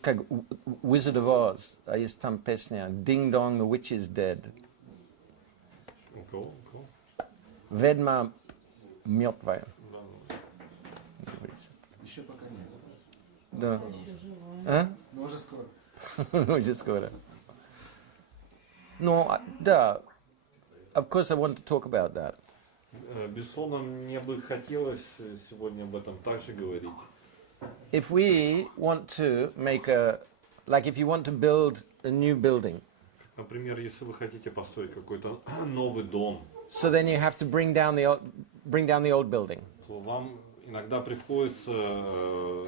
есть как Wizard of Oz, а есть там песня Ding Dong, the witch is dead. Ведьма мертвая. Еще пока нет. Да. А? Но уже скоро. Уже скоро. Ну, да. Of course I want to talk about that. Безусловно, мне бы хотелось сегодня об этом также говорить. If we want to make like if you want to build a new building. Например, если вы хотите построить какой-то новый дом. So then you have to bring down the old building. То вам иногда приходится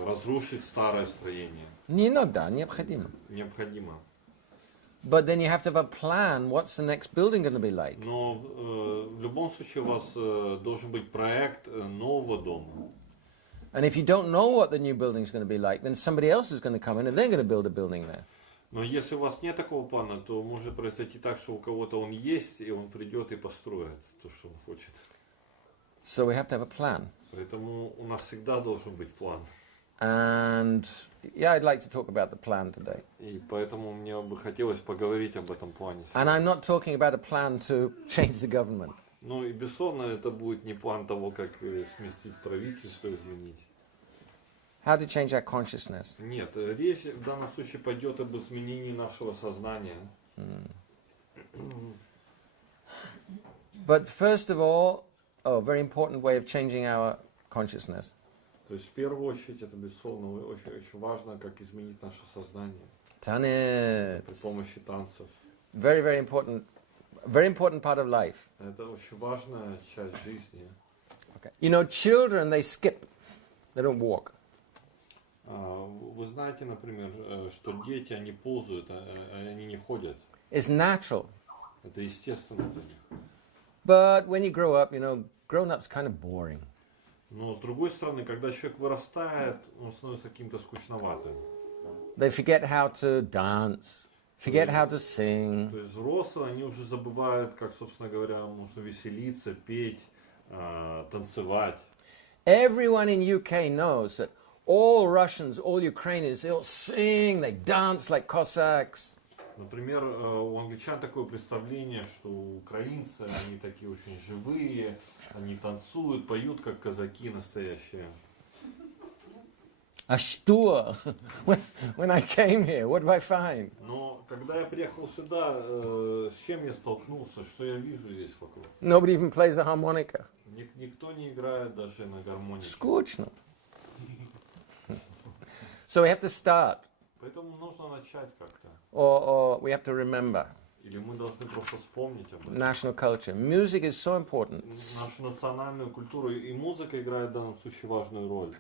разрушить старое строение. Не иногда, необходимо. Необходимо. But then you have to have a plan. What's the next building going to be like? Но в любом случае у вас должен быть проект нового дома. And if you don't know what the new building is going to be like, then somebody else is going to come in and they're going to build a building there. Но если у вас нет такого плана, то может произойти так, что у кого-то он есть, и он придет и построит то, что он хочет. So we have to have a plan. Поэтому у нас всегда должен быть план. And yeah, I'd like to talk about the plan today. И поэтому мне бы хотелось поговорить об этом плане. And I'm not talking about a plan to change the government. Ну и безусловно, это будет не план того, как сместить правительство, изменить. How to change our consciousness. Нет, речь в данном случае пойдет об изменении нашего сознания. But first of all, a very important way of changing our consciousness. То есть в первую очередь это безусловно очень важно, как изменить наше сознание. Tanit. При помощи танцев. Very important part of life. Это очень важная часть жизни. Okay. You know, children, they skip. They don't walk. Вы знаете, например, что дети, они ползают, они не ходят. It's natural. Это естественно для них. But when you grow up, you know, grown-up's kind of boring. Но с другой стороны, когда человек вырастает, он становится каким-то скучноватым. They forget how to dance, forget how to sing. То есть взрослые, они уже забывают, как, собственно говоря, можно веселиться, петь, танцевать. Everyone in UK knows that all Russians, all Ukrainians, they all sing, they dance like Cossacks. Например, у англичан такое представление, что украинцы, они такие очень живые, они танцуют, поют, как казаки настоящие. А что? When I came here, what did I find? Но когда я приехал сюда, с чем я столкнулся, что я вижу здесь вокруг? Nobody even plays the harmonica. Никто не играет даже на гармонике. Скучно. So we have to start. Поэтому нужно начать как-то. Or we have to remember. Или мы должны просто вспомнить об этом. National culture. Music is so important. Нашу национальную культуру и музыка играет в данном случае важную роль.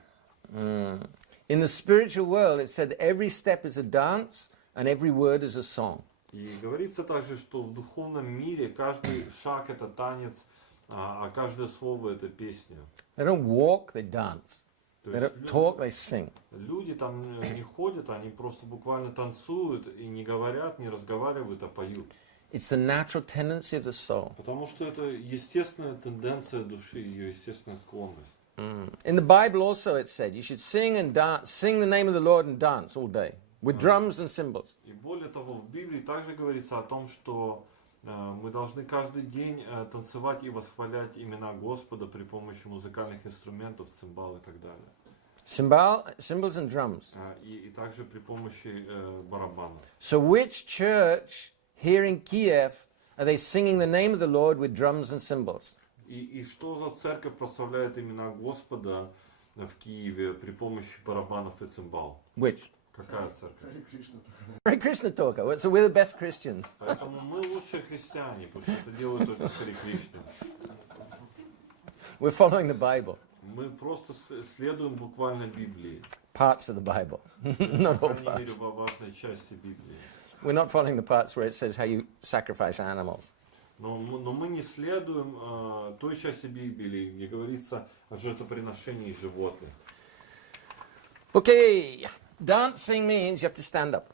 In the spiritual world, it said every step is a dance and every word is a song. И говорится также, что в духовном мире каждый шаг это танец, а каждое слово это песня. They don't walk, they dance. They don't talk, they sing. Люди там не ходят, они просто буквально танцуют и не говорят, не разговаривают, а поют. It's the natural tendency of the soul. Потому что это естественная тенденция души, ее естественная склонность. In the Bible also it said you should sing and dance, sing the name of the Lord and dance all day with drums and cymbals. И более того, в Библии также говорится о том, что мы должны каждый день танцевать и восхвалять имена Господа при помощи музыкальных инструментов, цимбал и так далее. Cymbals and drums. И также при помощи барабанов. So which church here in Kiev are they singing the name of the Lord with drums and cymbals? И что за церковь прославляет имена Господа в Киеве при помощи барабанов и цимбал? Which? Какая церковь? Hare Krishna talker. So we're the best Christians. Поэтому мы лучшие христиане, потому что это делают только Хари Кришна. We're following the Bible. Мы просто следуем буквально Библии. Parts of the Bible, not all По крайней мере, parts. во важной части Библии. We're not following the parts where it says how you sacrifice animals. Но мы не следуем той части Библии, где говорится о жертвоприношении животных. Okay, dancing means you have to stand up.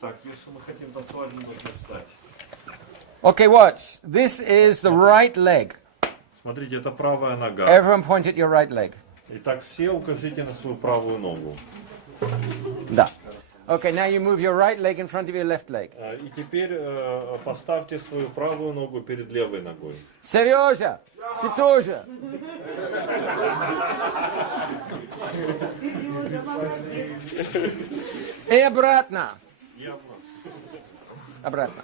Так, если мы хотим танцевать, мы должны встать. Okay, watch. This is the right leg. Смотрите, это правая нога. Everyone point at your right leg. Итак, все укажите на свою правую ногу. Да. Okay, now you move your right leg in front of your left leg. И теперь поставьте свою правую ногу перед левой ногой. Сережа, ты тоже. И обратно. Обратно.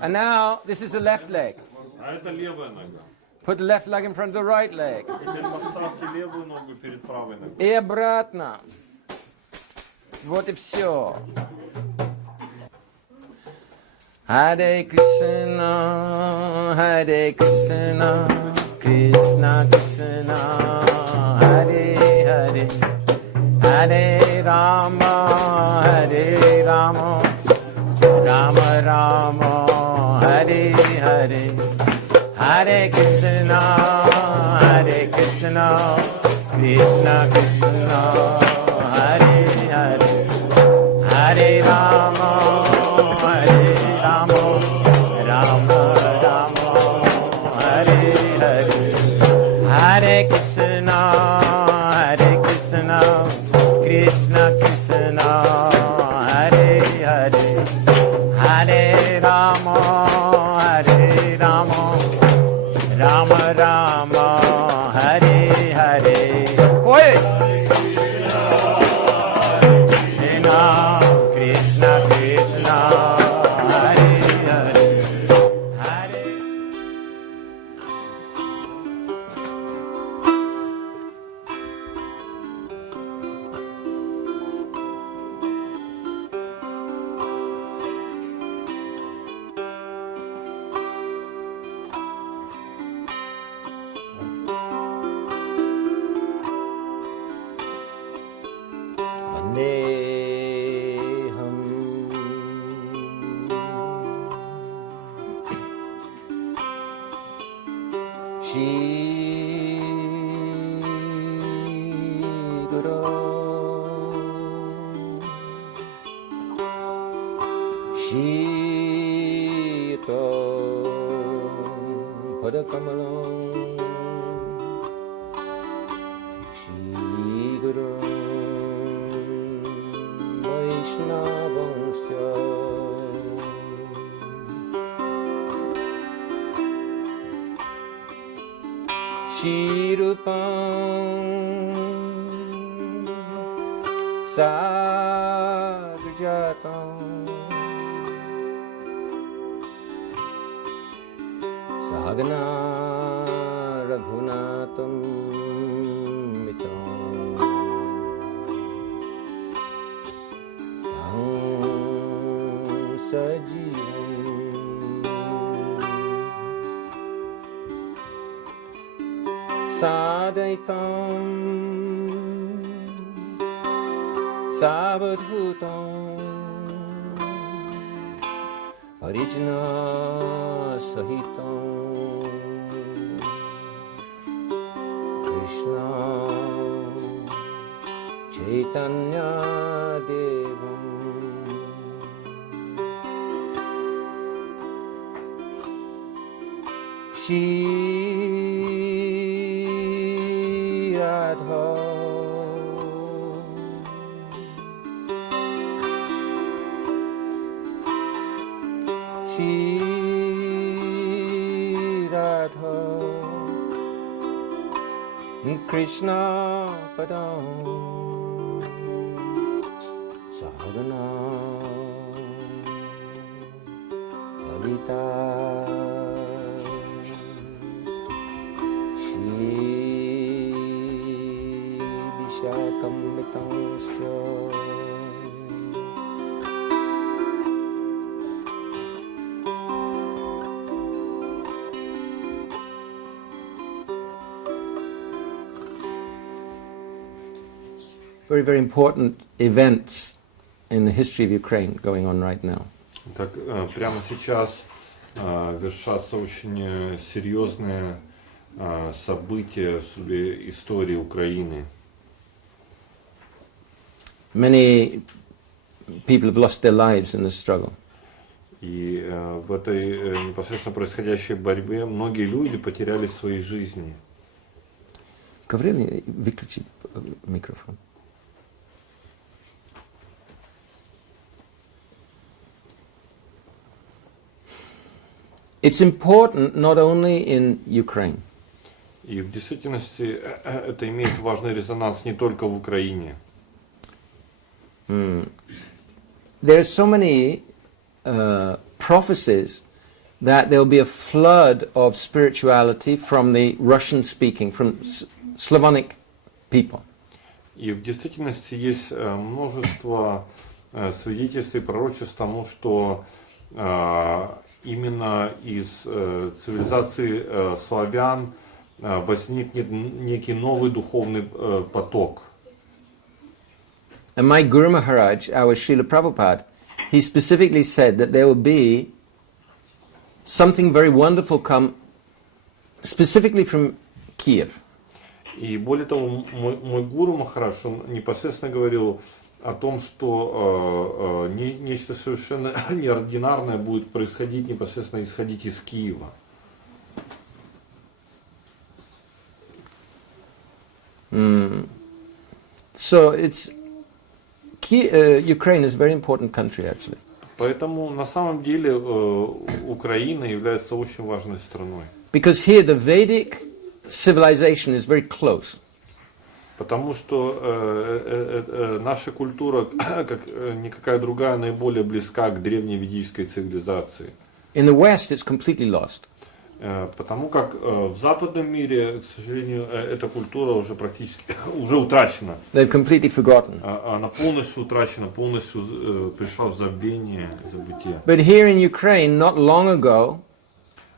And now this is the left leg. А это левая нога. Put the left leg in front of the right leg. Теперь поставьте левую ногу перед правой ногой. И обратно. Вот и все. Харе Кришна, Харе Кришна, Кришна Кришна, Харе Харе, Харе Рама, Харе Рама, Рама Рама, Харе Харе, Харе Кришна, Кришна Кришна, Харе Харе, Харе Рама, Rama Rama, Hare Hare, Hare Krishna, Krishna Krishna, Hare Hare, Hare Rama, Rama Rama, Hare Hare. Krishna Krishna, Hare Hare, Hare. Krishna Padam Sahagana Lalita Shri Vishakambitansya. Very, very important events in the history of Ukraine going on right now. Так, прямо сейчас вершатся очень серьезные события в истории Украины. Many people have lost their lives in this struggle. И в этой непосредственно происходящей борьбе многие люди потеряли свои жизни. Гаврил, выключи микрофон. It's important not only in Ukraine. И в действительности это имеет важный резонанс не только в Украине. There are so many prophecies that there will be a flood of spirituality from the Russian-speaking, from Slavonic people. И в действительности есть множество свидетельств и пророчеств тому, что именно из цивилизации славян возникнет некий новый духовный поток. And my Guru Maharaj, our Шрилы Прабхупады, he specifically said that there will be something very wonderful come specifically from Kiev. И более того, мой Гуру Махарадж, он непосредственно говорил о том, что нечто совершенно неординарное будет происходить, непосредственно исходить из Киева. So it's Ukraine is a very important country actually. Поэтому на самом деле Украина является очень важной страной. Because here the Vedic civilization is very close. Потому что наша культура, как никакая другая, наиболее близка к древней ведической цивилизации. In the West it's completely lost. Потому как в западном мире, к сожалению, эта культура уже практически уже утрачена. They've completely forgotten. Она полностью утрачена, полностью пришла в забвение, забытие. But here in Ukraine, not long ago,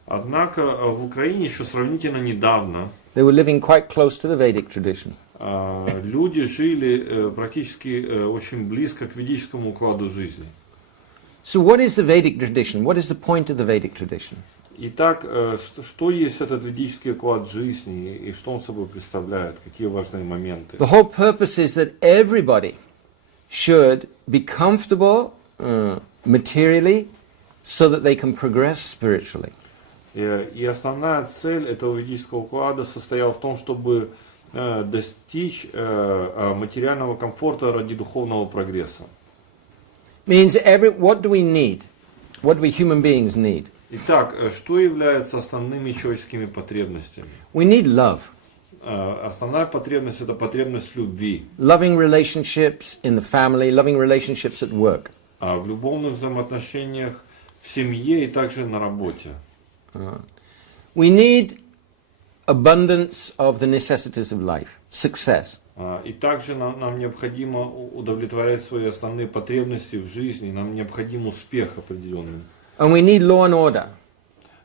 однако в Украине еще сравнительно недавно they were living quite close to the Vedic tradition. Люди жили практически очень близко к ведическому укладу жизни. So what is the Vedic tradition? What is the point of the Vedic tradition? Итак, что есть этот ведический уклад жизни и что он собой представляет? Какие важные моменты? The whole purpose is that everybody should be comfortable materially so that they can progress spiritually. И основная цель этого ведического уклада состояла в том, чтобы достичь материального комфорта ради духовного прогресса. Means what do we need? What do we human beings need? Итак, что является основными человеческими потребностями? We need love. Основная потребность – это потребность любви. Loving relationships in the family, loving relationships at work. В любовных взаимоотношениях в семье и также на работе. We need abundance of the necessities of life, success. И также нам необходимо удовлетворять свои основные потребности в жизни, нам необходим успех определенный. And we need law and order.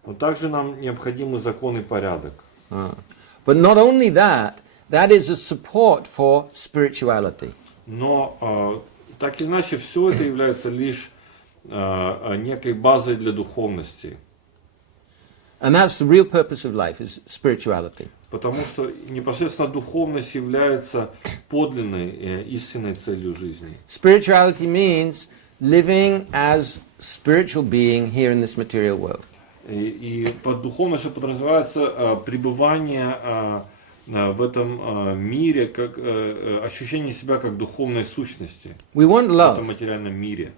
Но также нам необходимы закон и порядок. But not only that, that is a support for spirituality. Но так или иначе все это является лишь некой базой для духовности. And that's the real purpose of life, is spirituality. Потому что непосредственно духовность является подлинной, истинной целью жизни. Spirituality means living as spiritual being here in this material world. И под духовностью подразумевается пребывание в этом мире, как ощущение себя как духовной сущности. We want love. В этом материальном мире.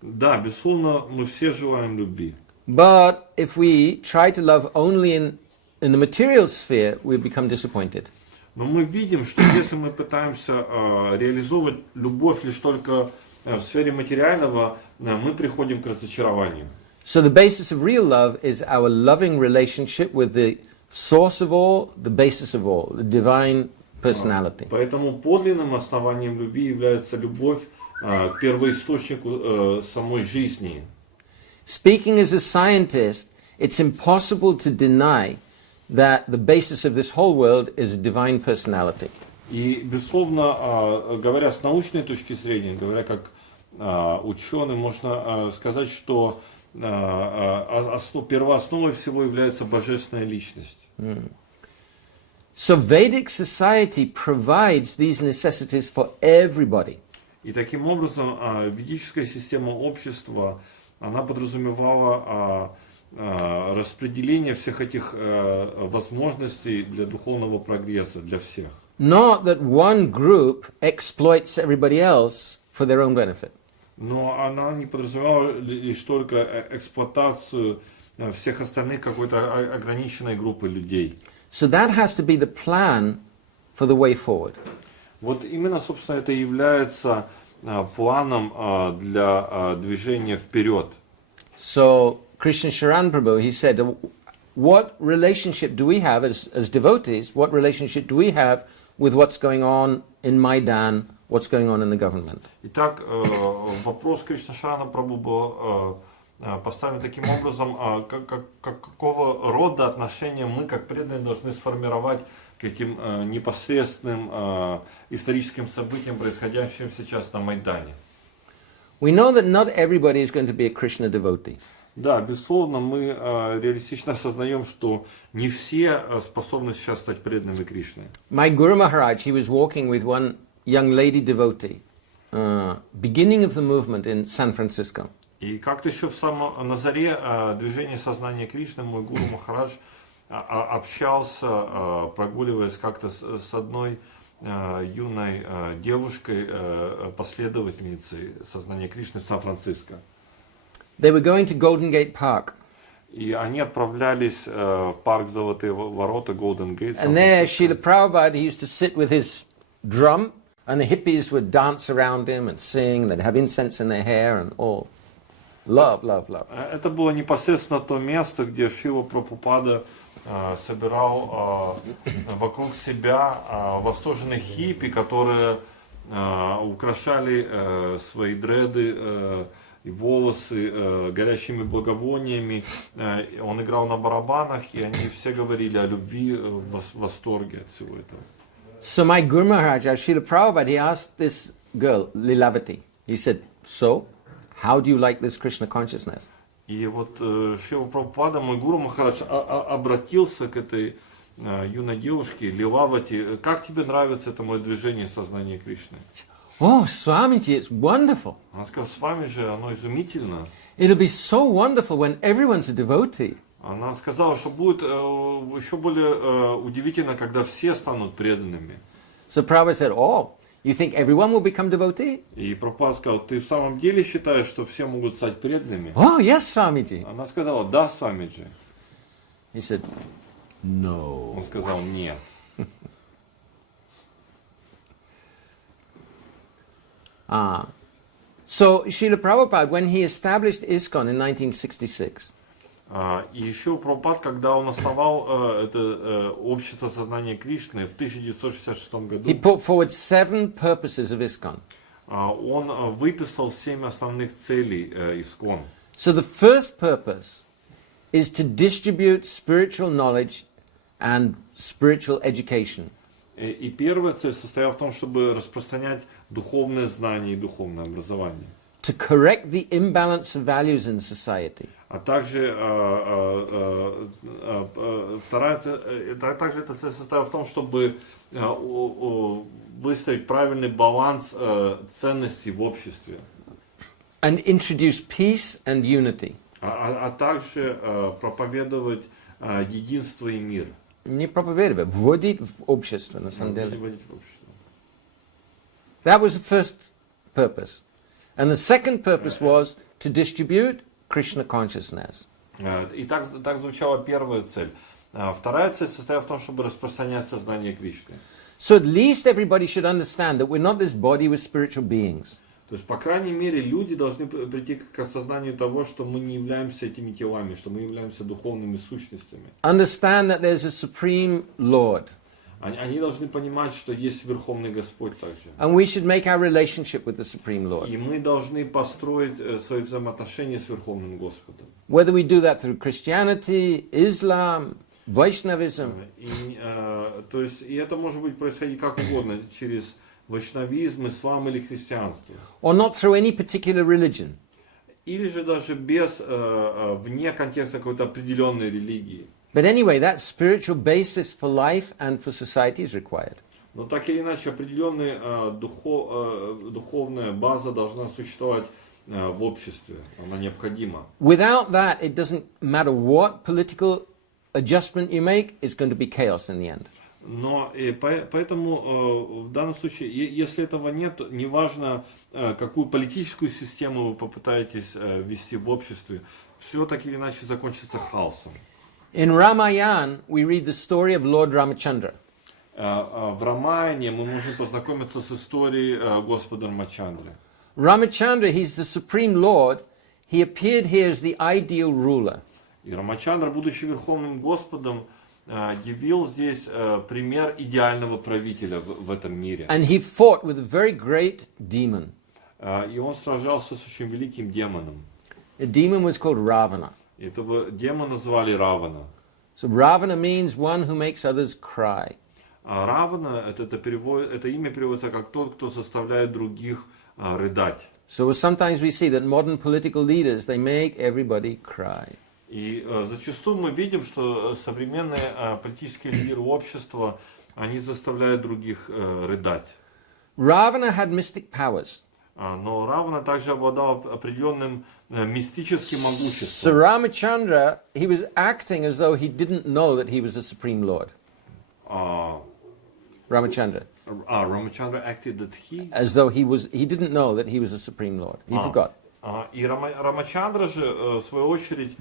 Да, безусловно, мы все желаем любви. But if we try to love only in the material sphere, we become disappointed. Но мы видим, что если мы пытаемся реализовывать любовь лишь только в сфере материального, мы приходим к разочарованию. So the basis of real love is our loving relationship with the source of all, the basis of all, the divine personality. Поэтому подлинным основанием любви является любовь к первоисточнику самой жизни. Speaking as a scientist, it's impossible to deny that the basis of this whole world is a divine personality. И, безусловно, говоря с научной точки зрения, говоря как ученый, можно сказать, что первоосновой всего является божественная личность. So Vedic society provides these necessities for everybody. И таким образом ведическая система общества, она подразумевала распределение всех этих возможностей для духовного прогресса для всех. Not that one group exploits everybody else for their own benefit. Но она не подразумевала лишь только эксплуатацию всех остальных какой-то ограниченной группы людей. So that has to be the plan for the way forward. Вот именно, собственно, это является планом для движения вперед. So Krishna Sharan Prabhu, he said, what relationship do we have as devotees, what relationship do we have with what's going on in Maidan, what's going on in the government? Итак, вопрос Кришна Шарана Прабху был поставлен таким образом, какого рода отношения мы, как преданные, должны сформировать к этим непосредственным историческим событиям, происходящим сейчас на Майдане. We know that not everybody is going to be a Krishna devotee. Да, безусловно, мы реалистично осознаем, что не все способны сейчас стать преданными Кришне. My Guru Maharaj, he was walking with one young lady devotee, beginning of the movement in San Francisco. И как-то еще на заре движения сознания Кришны мой Гуру Махарадж общался, прогуливаясь как-то с одной юной девушкой, последовательницей сознания Кришны в Сан-Франциско. They were going to Golden Gate Park. И они отправлялись в парк Золотые ворота, Golden Gate. And there, Srila Prabhupada, he used to sit with his drum, and the hippies would dance around him and sing, they'd have incense in their hair and all. Love, love, love. Это было непосредственно то место, где Шрила Прабхупада собирал вокруг себя восторженных хиппи, которые украшали свои дреды и волосы горящими благовониями. Он играл на барабанах, и они все говорили о любви, восторге от всего этого. So my Guru Maharaj, Srila Prabhupada, he asked this girl, Lilavati, he said, so, how do you like this Krishna consciousness? И вот Шрила Прабхупада, мой Гуру Махарадж, обратился к этой юной девушке, Лилавати, как тебе нравится это мое движение сознания Кришны? Oh, Swamiji, it's wonderful. Она сказала, с вами же оно изумительно. It'll be so wonderful when everyone's a devotee. Она сказала, что будет еще более удивительно, когда все станут преданными. So Prabhupada said, oh, you think everyone will become devotee? И Прабхупада сказал, ты в самом деле считаешь, что все могут стать преданными? Oh, yes, Swamiji. Она сказала, да, Свамиджи. He said, no. Он сказал, нет. So Srila Prabhupada, when he established ИСККОН in 1966, И еще Прабхупад, когда он основал это общество сознания Кришны в 1966 году, he put forward 7 purposes of ИСККОН. он выписал 7 основных целей ИСККОН. So the first purpose is to distribute spiritual knowledge and spiritual education. И первая цель состояла в том, чтобы распространять духовное знание и духовное образование. To correct the imbalance of values in society. А также вторая цель состояла в том, чтобы выставить правильный баланс ценностей в обществе. And introduce peace and unity. А также проповедовать единство и мир. Не проповедовать, вводить в общество, на самом деле. That was the first purpose. And the second purpose was to distribute Krishna consciousness. И так звучала первая цель. Вторая цель состояла в том, чтобы распространять сознание Кришны. So at least everybody should understand that we're not this body, we're spiritual beings. То есть, по крайней мере, люди должны прийти к осознанию того, что мы не являемся этими телами, что мы являемся духовными сущностями. Understand that there's a supreme Lord. Они должны понимать, что есть Верховный Господь также. And we should make our relationship with the Supreme Lord. И мы должны построить свои взаимоотношения с Верховным Господом. Whether we do that through Christianity, Islam, Vaishnavism. То есть, и это может быть происходить как угодно, через вайшнавизм, ислам или христианство. Or not through any particular religion. Или же даже без, вне контекста какой-то определенной религии. But anyway, that spiritual basis for life and for society is required. Но так или иначе, определенная духовная база должна существовать в обществе. Она необходима. Without that, it doesn't matter what political adjustment you make, it's going to be chaos in the end. Но поэтому в данном случае, если этого нет, неважно, какую политическую систему вы попытаетесь ввести в обществе, все так или иначе закончится хаосом. In Ramayana, we read the story of Lord Ramachandra. В Рамаяне мы можем познакомиться с историей Господа Рамачандры. Ramachandra, he's the supreme Lord. He appeared here as the ideal ruler. И Рамачандра, будучи Верховным Господом, явил здесь пример идеального правителя в этом мире. And he fought with a very great demon. И он сражался с очень великим демоном. The demon was called Ravana. Этого демона звали Равана. So Ravana means one who makes others cry. А Равана, это имя переводится как тот, кто заставляет других рыдать. So sometimes we see that modern political leaders, they make everybody cry. И зачастую мы видим, что современные политические лидеры общества, они заставляют других рыдать. Ravana had mystic powers. Но Равана также обладал определенным мистическим So могуществом. Ramachandra, he was acting as though he didn't know that he was the Supreme Lord. Ramachandra. Рамачандра acted that he... As though he didn't know that he was the Supreme Lord. He forgot. И Рамачандра же, в свою очередь,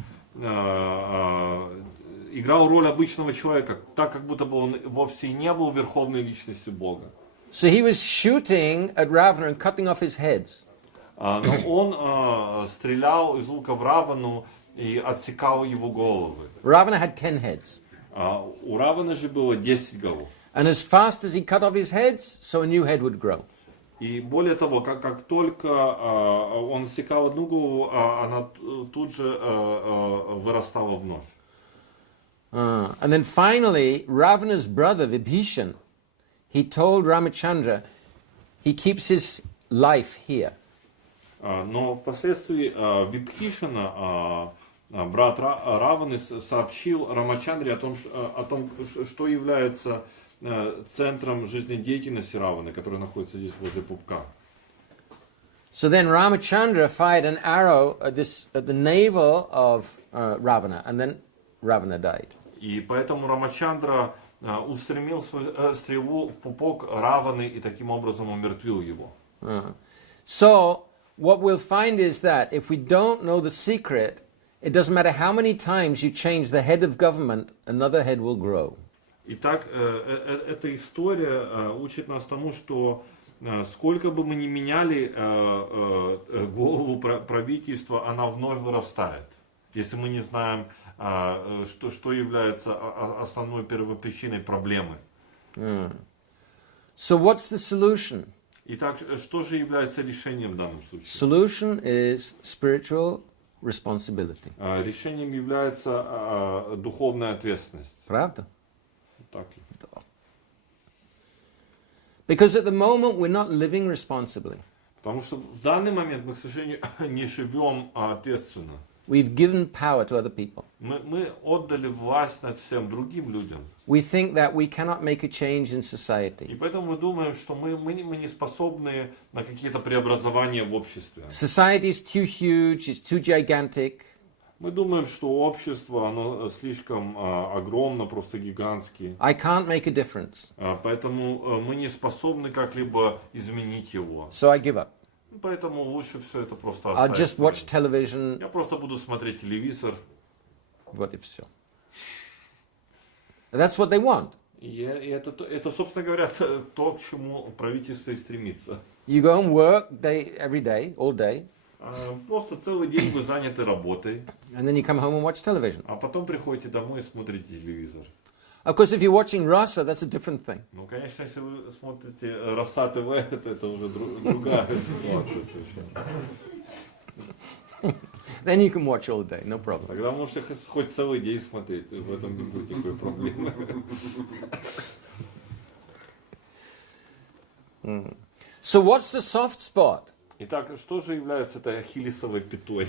играл роль обычного человека, так как будто бы он вовсе и не был верховной личностью Бога. So he was shooting at Ravana and cutting off his heads. Но он стрелял из лука в Равану и отсекал его головы. Ravana had 10 heads. У Равана же было 10 голов. And as fast as he cut off his heads, so a new head would grow. И более того, как только он отсекал одну голову, она тут же вырастала вновь. And then finally, Ravana's brother Vibhishan, he told Ramachandra, he keeps his life here. Но впоследствии Вибхишана, брат Раваны, сообщил Рамачандре о том, что является центром жизнедеятельности Раваны, который находится здесь возле пупка. So then Ramachandra fired an arrow at the navel of Ravana, and then Ravana died. И поэтому Рамачандра устремил свою стрелу в пупок Раваны и таким образом умертвил его. So what we'll find is that if we don't know the secret, it doesn't matter how many times you change the head of government, another head will grow. Итак, эта история учит нас тому, что сколько бы мы ни меняли голову правительства, она вновь вырастает. Если мы не знаем, что является основной первопричиной проблемы. So what's the solution? Итак, что же является решением в данном случае? Solution is spiritual responsibility. Решением является духовная ответственность. Правда? Так ли? Because at the moment we're not living responsibly. Потому что в данный момент мы, к сожалению, не живем ответственно. We've given power to other people. Мы отдали власть над всем другим людям. We think that we cannot make a change in society. И поэтому мы думаем, что мы не способны на какие-то преобразования в обществе. Society is too huge, it's too gigantic. Мы думаем, что общество, оно слишком огромно, просто гигантское. I can't make a difference. Поэтому мы не способны как-либо изменить его. So I give up. Поэтому лучше все это просто I'll оставить. just watch television. Я просто буду смотреть телевизор. Вот и все. That's what they want. И это, собственно говоря, то, к чему правительство и стремится. You go and work every day, all day. Просто целый день вы заняты работой. And then you come home and watch television. А потом приходите домой и смотрите телевизор. Of course, if you're watching Rasa, that's a different thing. Ну, конечно, если вы смотрите Раса ТВ, это уже другая ситуация совершенно. Then you can watch all day, no problem. Тогда можете хоть целый день смотреть, в этом не будет никакой проблемы. So what's the soft spot? Итак, что же является этой ахиллесовой пятой?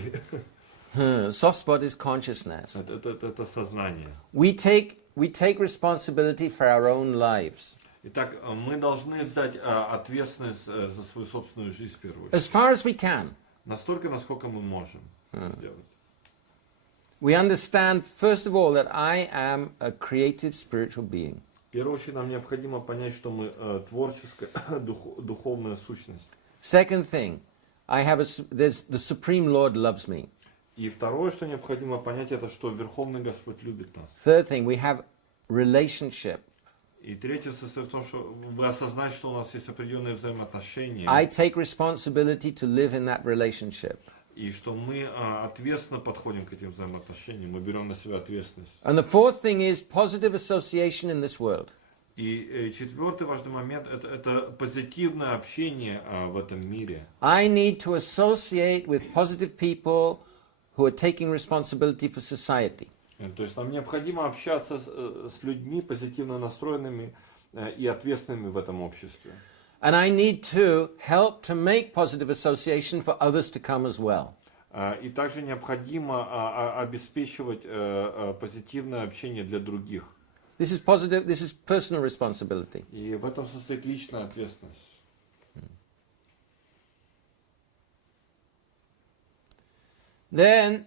Soft spot is consciousness. Это сознание. We take responsibility for our own lives. Итак, мы должны взять ответственность за свою собственную жизнь в первую очередь. As far as we can. Настолько, насколько мы можем сделать. We understand, first of all, that I am a creative spiritual being. первую очередь нам необходимо понять, что мы творческая, духовная сущность. Second thing, there's the Supreme Lord loves me. И второе, что необходимо понять, это что Верховный Господь любит нас. Third thing, we have relationship. И третье состоит в том, что вы осознаете, что у нас есть определенные взаимоотношения. I take responsibility to live in that relationship. И что мы ответственно подходим к этим взаимоотношениям, мы берем на себя ответственность. And the fourth thing is positive association in this world. И четвертый важный момент это позитивное общение в этом мире. I need to associate with positive people who are taking responsibility for society. То есть нам необходимо общаться с людьми позитивно настроенными и ответственными в этом обществе. And I need to help to make positive association for others to come as well. И также необходимо обеспечивать позитивное общение для других. This is positive, this is personal responsibility. И в этом состоит личная ответственность. Then,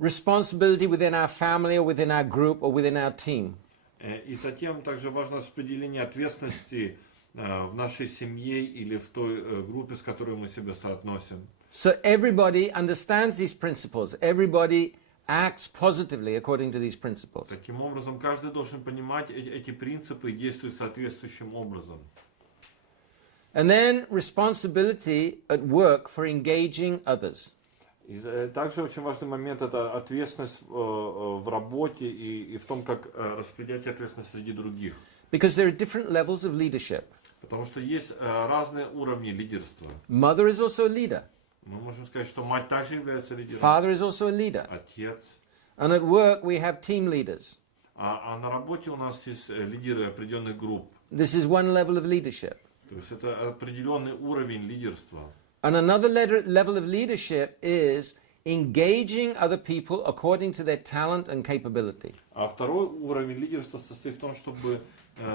responsibility within our family or within our group or within our team. И затем также важно распределение ответственности в нашей семье или в той группе, с которой мы себя соотносим. So everybody understands these principles. Everybody acts positively according to these principles. Таким образом, каждый должен понимать эти принципы и действовать соответствующим образом. And then responsibility at work for engaging others. И также очень важный момент это ответственность в работе и в том, как распределять ответственность среди других. Because there are different levels of leadership. Потому что есть разные уровни лидерства. Mother is also a leader. Мы можем сказать, что мать также является лидером. Father is also a leader. Отец. And at work we have team leaders. А на работе у нас есть лидеры определенных групп. This is one level of leadership. То есть это определенный уровень лидерства. And another level of leadership is engaging other people according to their talent and capability. А второй уровень лидерства состоит в том, чтобы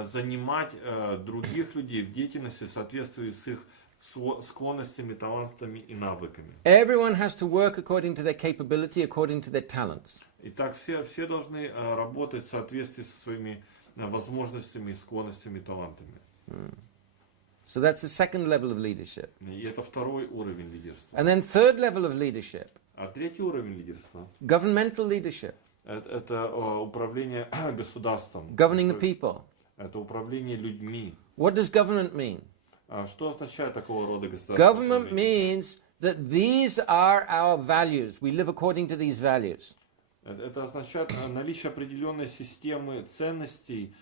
занимать других людей в деятельности в соответствии с их склонностями, талантами и навыками. Everyone has to work according to their capability, according to their talents. Итак, все должны работать в соответствии со своими возможностями, склонностями и талантами. So that's the second level of leadership. И это второй уровень лидерства. And then third level of leadership, А третий уровень лидерства governmental leadership, это управление государством. governing the people. Это управление людьми. What does government mean? Что означает такого рода государственное Government управление? means that these are our values. We live according to these values. Это означает наличие определенной системы ценностей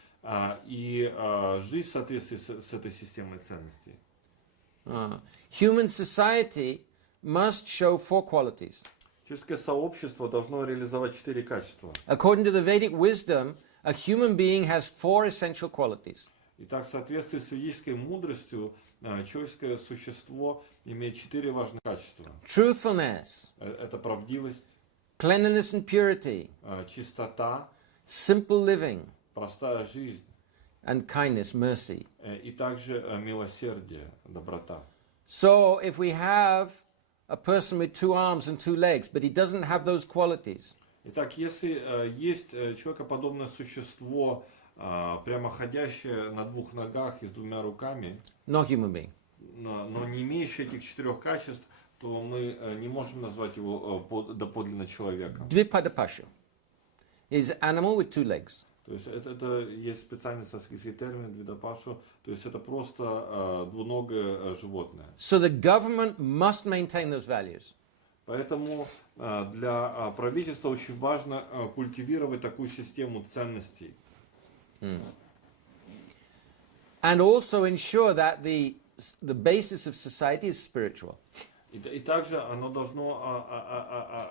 и жизнь в соответствии с этой системой ценностей. Human society must show four qualities. Человеческое сообщество должно реализовать 4 качества. According to the Vedic wisdom, a human being has four essential qualities. Итак, в соответствии с ведической мудростью, человеческое существо имеет 4 важных качества. Truthfulness, Это правдивость, cleanliness and purity, чистота, simple living, простая жизнь and kindness, mercy. и также милосердие, доброта. So if we have a person with 2 arms and 2 legs, but he doesn't have those qualities, Итак, если есть человекоподобное существо, прямоходящее на 2 ногах и с 2 руками, not human being. но не имеющий этих 4 качеств, то мы не можем назвать его доподлинно человеком. Dvipadapasha is animal with 2 legs. То есть это есть специальный санскритский термин двидапашу, то есть это просто двуногое животное. So the government must maintain those values. Поэтому для правительства очень важно культивировать такую систему ценностей. And also ensure that the basis of society is spiritual. И также оно должно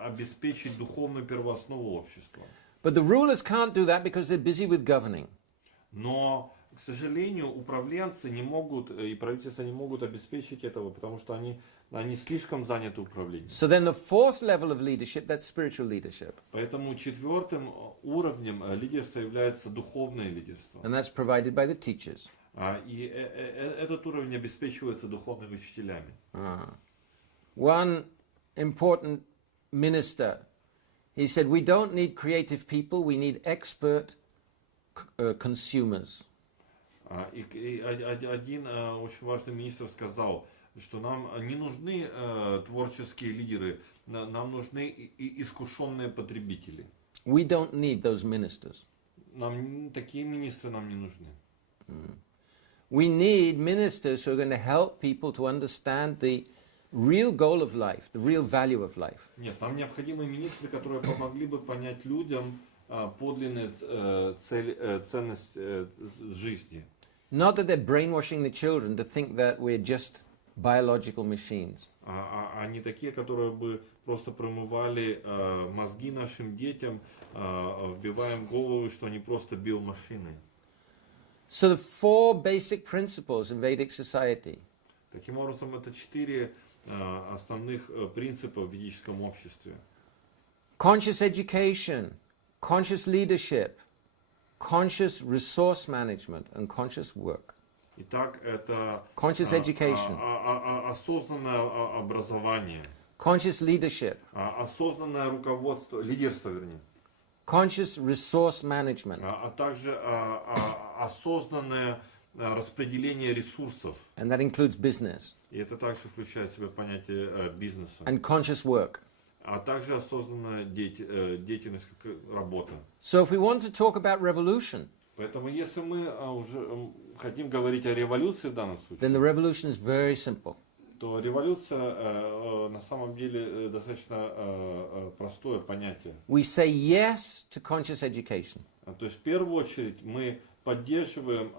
обеспечить духовную первооснову общества. But the rulers can't do that because they're busy with governing. Но, к сожалению, управленцы не могут, и правительства не могут обеспечить этого, потому что они слишком заняты управлением. So then the fourth level of leadership, that's spiritual leadership. Поэтому 4-м уровнем лидерства является духовное лидерство. And that's provided by the teachers. И этот уровень обеспечивается духовными учителями. One important minister, he said, we don't need creative people, we need expert consumers. И один очень важный министр сказал, что нам не нужны творческие лидеры, нам нужны и искушенные потребители. We don't need those ministers. Такие министры нам не нужны. We need ministers who are going to help people to understand the real goal of life, the real value of life. Нет, нам необходимы министры, которые помогли бы понять людям подлинную ценность жизни. Not that they're brainwashing the children to think that we're just biological machines. Они такие, которые бы просто промывали мозги нашим детям, вбивая в голову, что они просто биомашины. So the four basic principles in Vedic society. Таким образом, это 4 основных принципа в ведическом обществе. Conscious education, conscious leadership, conscious resource management and conscious work. Итак, это conscious education, осознанное образование, conscious leadership, осознанное руководство, лидерство, вернее, conscious resource management, а также осознанное распределение ресурсов. and that includes business, И это также включает в себя понятие бизнеса. and conscious work. А также осознанная деятельность, как работа. So if we want to talk about revolution, Поэтому если мы уже хотим говорить о революции в данном then случае, the revolution is very simple. то революция на самом деле достаточно простое понятие. We say yes to conscious education. То есть в первую очередь мы поддерживаем,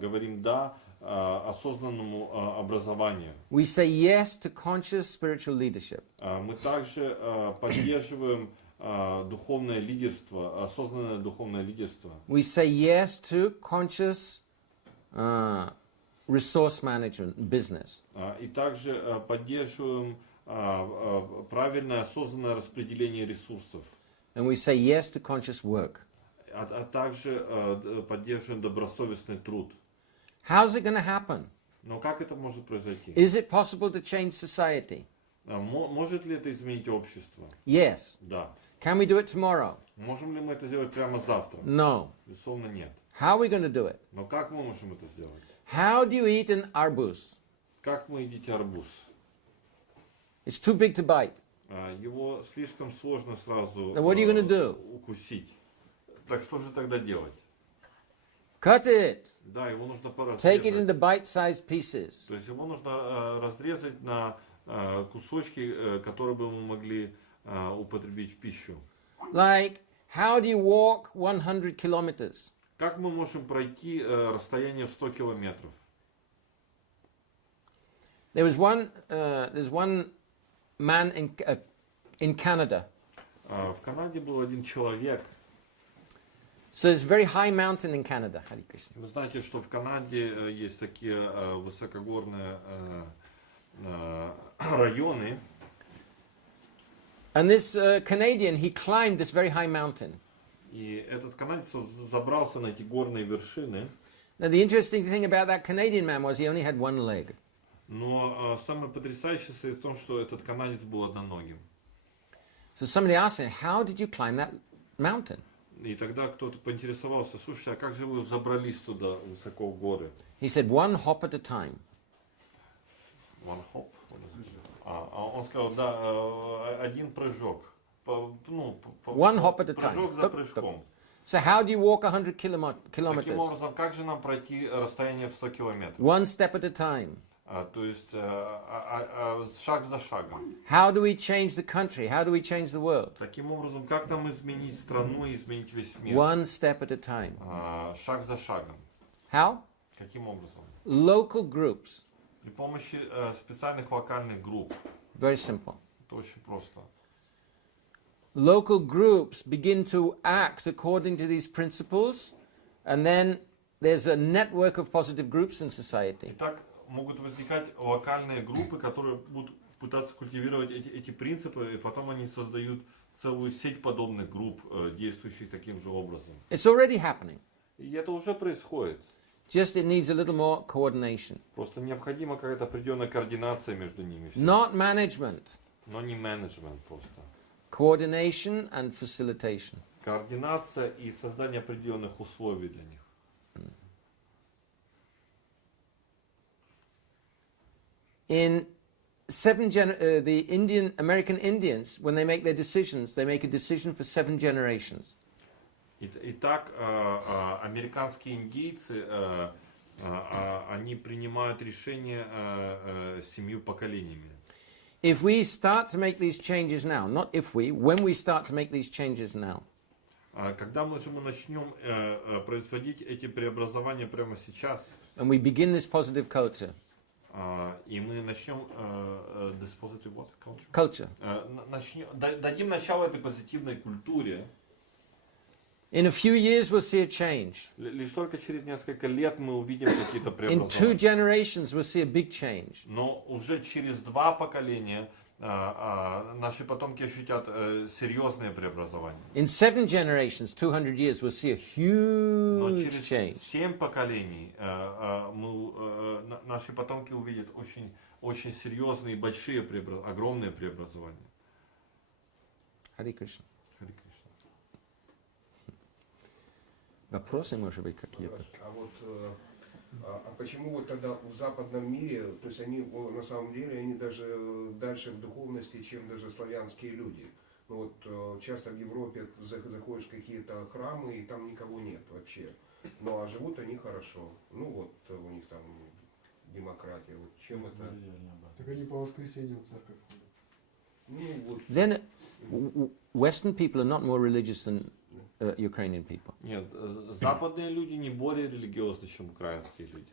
говорим да осознанному образованию. We say yes to conscious spiritual leadership. Мы также поддерживаем духовное лидерство, осознанное духовное лидерство. We say yes to conscious resource management, business. И также поддерживаем правильное осознанное распределение ресурсов. And we say yes to conscious work. А также поддерживаем добросовестный труд. How's it going to happen? Но как это может произойти? Is it possible to change society? Может ли это изменить общество? Yes. Да. Can we do it tomorrow? Можем ли мы это сделать прямо завтра? No. Безусловно, нет. How are we going to do it? Но как мы можем это сделать? How do you eat an arbuz? Как мы едите арбуз? It's too big to bite. Его слишком сложно сразу Then what are you going to do? укусить. Так что же тогда делать? Cut it. Да, его нужно Take it поразрезать. into bite-sized pieces. То есть его нужно разрезать на кусочки, которые бы мы могли употребить в пищу. Like, how do you walk 100 kilometers? Как мы можем пройти расстояние в 100 километров? There's one man in Canada. В Канаде был один человек. So there's a very high mountain in Canada. Hare Krishna. Вы знаете, что в Канаде есть такие высокогорные районы. And this Canadian, he climbed this very high mountain. И этот канадец забрался на эти горные вершины. Now the interesting thing about that Canadian man was he only had one leg. Но самое потрясающее в том, что этот канадец был одноногим. So somebody asked him, how did you climb that mountain? И тогда кто-то поинтересовался: слушайте, а как же вы забрались туда высоко в горы? He said, one hop at a time. One hop? Он сказал, да, один прыжок. One hop at a time. Прыжок за прыжком. So how do you walk 100 Таким kilometers? образом, как же нам пройти расстояние в 100 километров? One step at a time. То есть шаг за шагом. How do we change the country? How do we change the world? Таким образом, как нам изменить страну и изменить весь мир? One step at a time. Шаг за шагом. How? Каким образом? Local groups. При помощи специальных локальных групп. Very simple. Это очень просто. Local groups begin to act according to these principles, and then there's a network of positive groups in society. Итак, могут возникать локальные группы, которые будут пытаться культивировать эти принципы, и потом они создают целую сеть подобных групп, действующих таким же образом. It's already happening. И это уже происходит. Just it needs a little more coordination. Просто необходима какая-то определенная координация между ними. Not management. Но не менеджмент просто. Coordination and facilitation. Координация и создание определенных условий для них. In the American Indians, when they make their decisions, they make a decision for 7 generations. Итак, американские индейцы, они принимают решения 7 поколениями. If we start to make these changes now, not if we, when we start to make these changes now, когда мы начнем производить эти преобразования прямо сейчас, and we begin this positive culture, и мы начнем this positive what? Culture. Дадим начало этой позитивной культуре. In a few years we'll see a change. Лишь только через несколько лет мы увидим какие-то In 2 преобразования. generations we'll see a big change. Но уже через 2 поколения наши потомки ощутят серьезные преобразования. In 7 generations, 200 years, we'll see a Но huge через change. 7 поколений наши потомки увидят очень серьезные, большие, огромные преобразования. Хари Кришна. Хари Кришна. Вопросы, может быть, какие-то? А почему вот тогда в западном мире, то есть они на самом деле они даже дальше в духовности, чем даже славянские люди? Ну вот часто в Европе заходишь в какие-то храмы и там никого нет вообще. Ну а живут они хорошо. Ну вот у них там демократия. Вот чем это? Так они по воскресеньям в церковь ходят. Ну вот. Then Western people are not more religious than Ukrainian people. Нет, западные люди не более религиозны, чем украинские люди.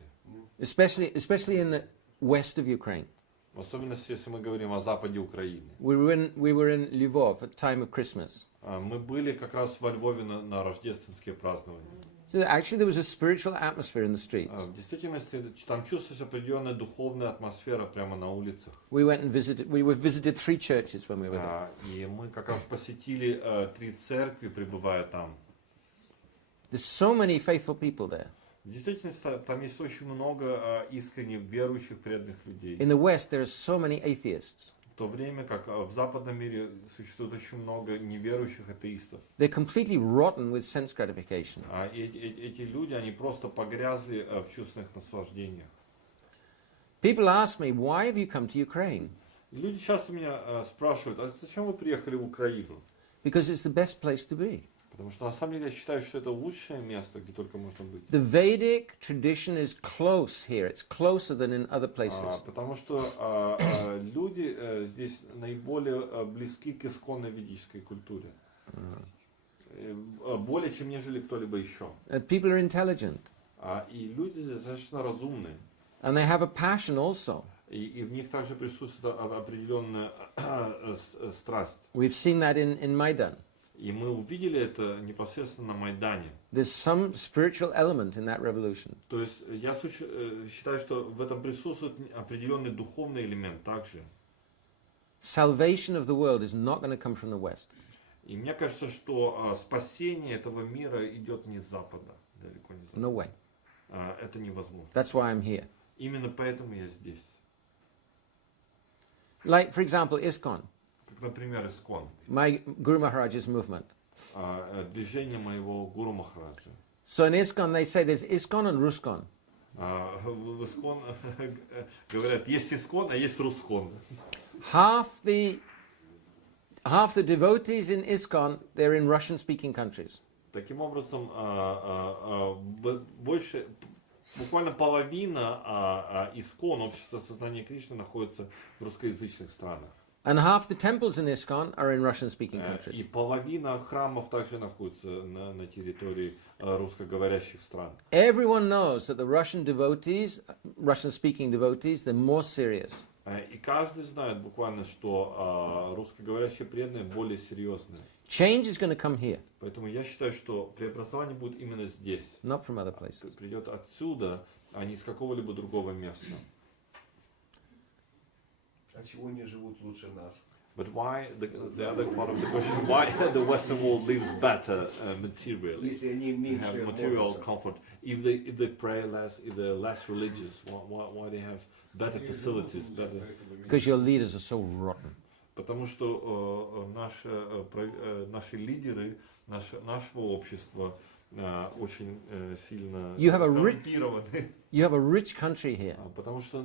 Especially in the west of Ukraine. В особенности, если мы говорим о западе Украины. We were in Lvov at time of Christmas. Мы были как раз во Львове на рождественские празднования. So actually there was a spiritual atmosphere in the streets. В действительности там чувствуется определенная духовная атмосфера прямо на улицах. We visited 3 churches when we were there. И мы как раз посетили 3 церкви, пребывая там. There's so many faithful people there. В действительности там есть очень много искренне верующих, преданных людей. In the West there are so many atheists. В то время как в западном мире существует очень много неверующих атеистов. They're completely rotten with sense gratification. Эти люди, они просто погрязли в чувственных наслаждениях. People ask me, why have you come to Ukraine? Люди часто меня спрашивают, а зачем вы приехали в Украину? Because it's the best place to be. Потому что на самом деле я считаю, что это лучшее место, где только можно быть. The Vedic tradition is close here. It's closer than in other places. Потому что люди здесь наиболее близки к исконной ведической культуре. Более, чем нежели кто-либо еще. People are intelligent. И люди здесь достаточно разумные. And they have a passion also. И в них также присутствует определенная страсть. We've seen that in Maidan. И мы увидели это непосредственно на Майдане. There's some spiritual element in that revolution. То есть я считаю, что в этом присутствует определенный духовный элемент также. Salvation of the world is not going to come from the West. И мне кажется, что спасение этого мира идет не с Запада, далеко не с Запада. No way. Это невозможно. That's why I'm here. Именно поэтому я здесь. Like, for example, ИСККОН. Как, например, ИСККОН. My Guru Maharaj's movement. Движение моего Гуру Махараджа. So in ИСККОN they say there's ИСККОN and РУСКОН. В ИСККОН говорят, есть ИСККОН, а есть РУСКОН. Half the devotees in ИСККОN, they're in Russian-speaking countries. Таким образом, больше, буквально половина ИСККОН, общества сознания Кришны, находится в русскоязычных странах. And half the temples in ИСККОN are in Russian-speaking countries. И половина храмов также находится на территории русскоговорящих стран. Everyone knows that the Russian devotees, Russian-speaking devotees, they're more serious. И каждый знает буквально, что русскоговорящие преданные более серьезные. Change is going to come here. Поэтому я считаю, что преобразование будет именно здесь. Not from other places. Придет отсюда, а не из какого-либо другого места. А чего они живут лучше нас? But why, the other part of the question, why the Western world lives better materially? Если они меньше Have material молятся. comfort. If they pray less, if they're less religious, why they have better facilities, better? Because your leaders are so rotten. Потому что наши лидеры нашего общества, очень сильно You have a коррумпированы. You have a rich country here. Потому что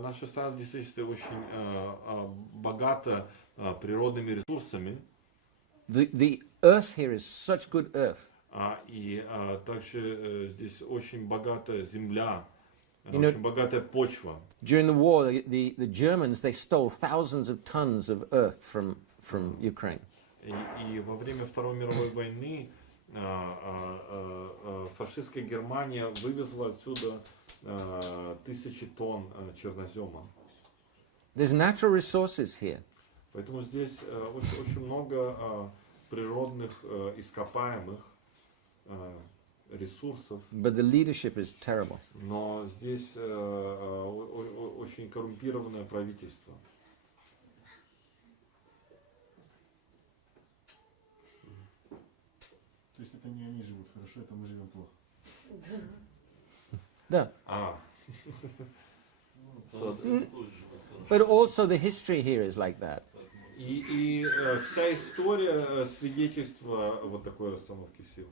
наша страна действительно очень богата природными ресурсами. The earth here is such good earth. И также здесь очень богатая земля, You очень богатая почва. During the war, the Germans, they stole thousands of tons of earth from Ukraine. И во время Второй мировой войны фашистская Германия вывезла отсюда тысячи тонн чернозема. There's natural resources here. Поэтому здесь очень много природных ископаемых ресурсов. But the leadership is terrible. Но здесь очень коррумпированное правительство. То есть это не они живут хорошо, это мы живем плохо. Да. But also the history here is like that. И вся история свидетельства вот такой расстановки сил.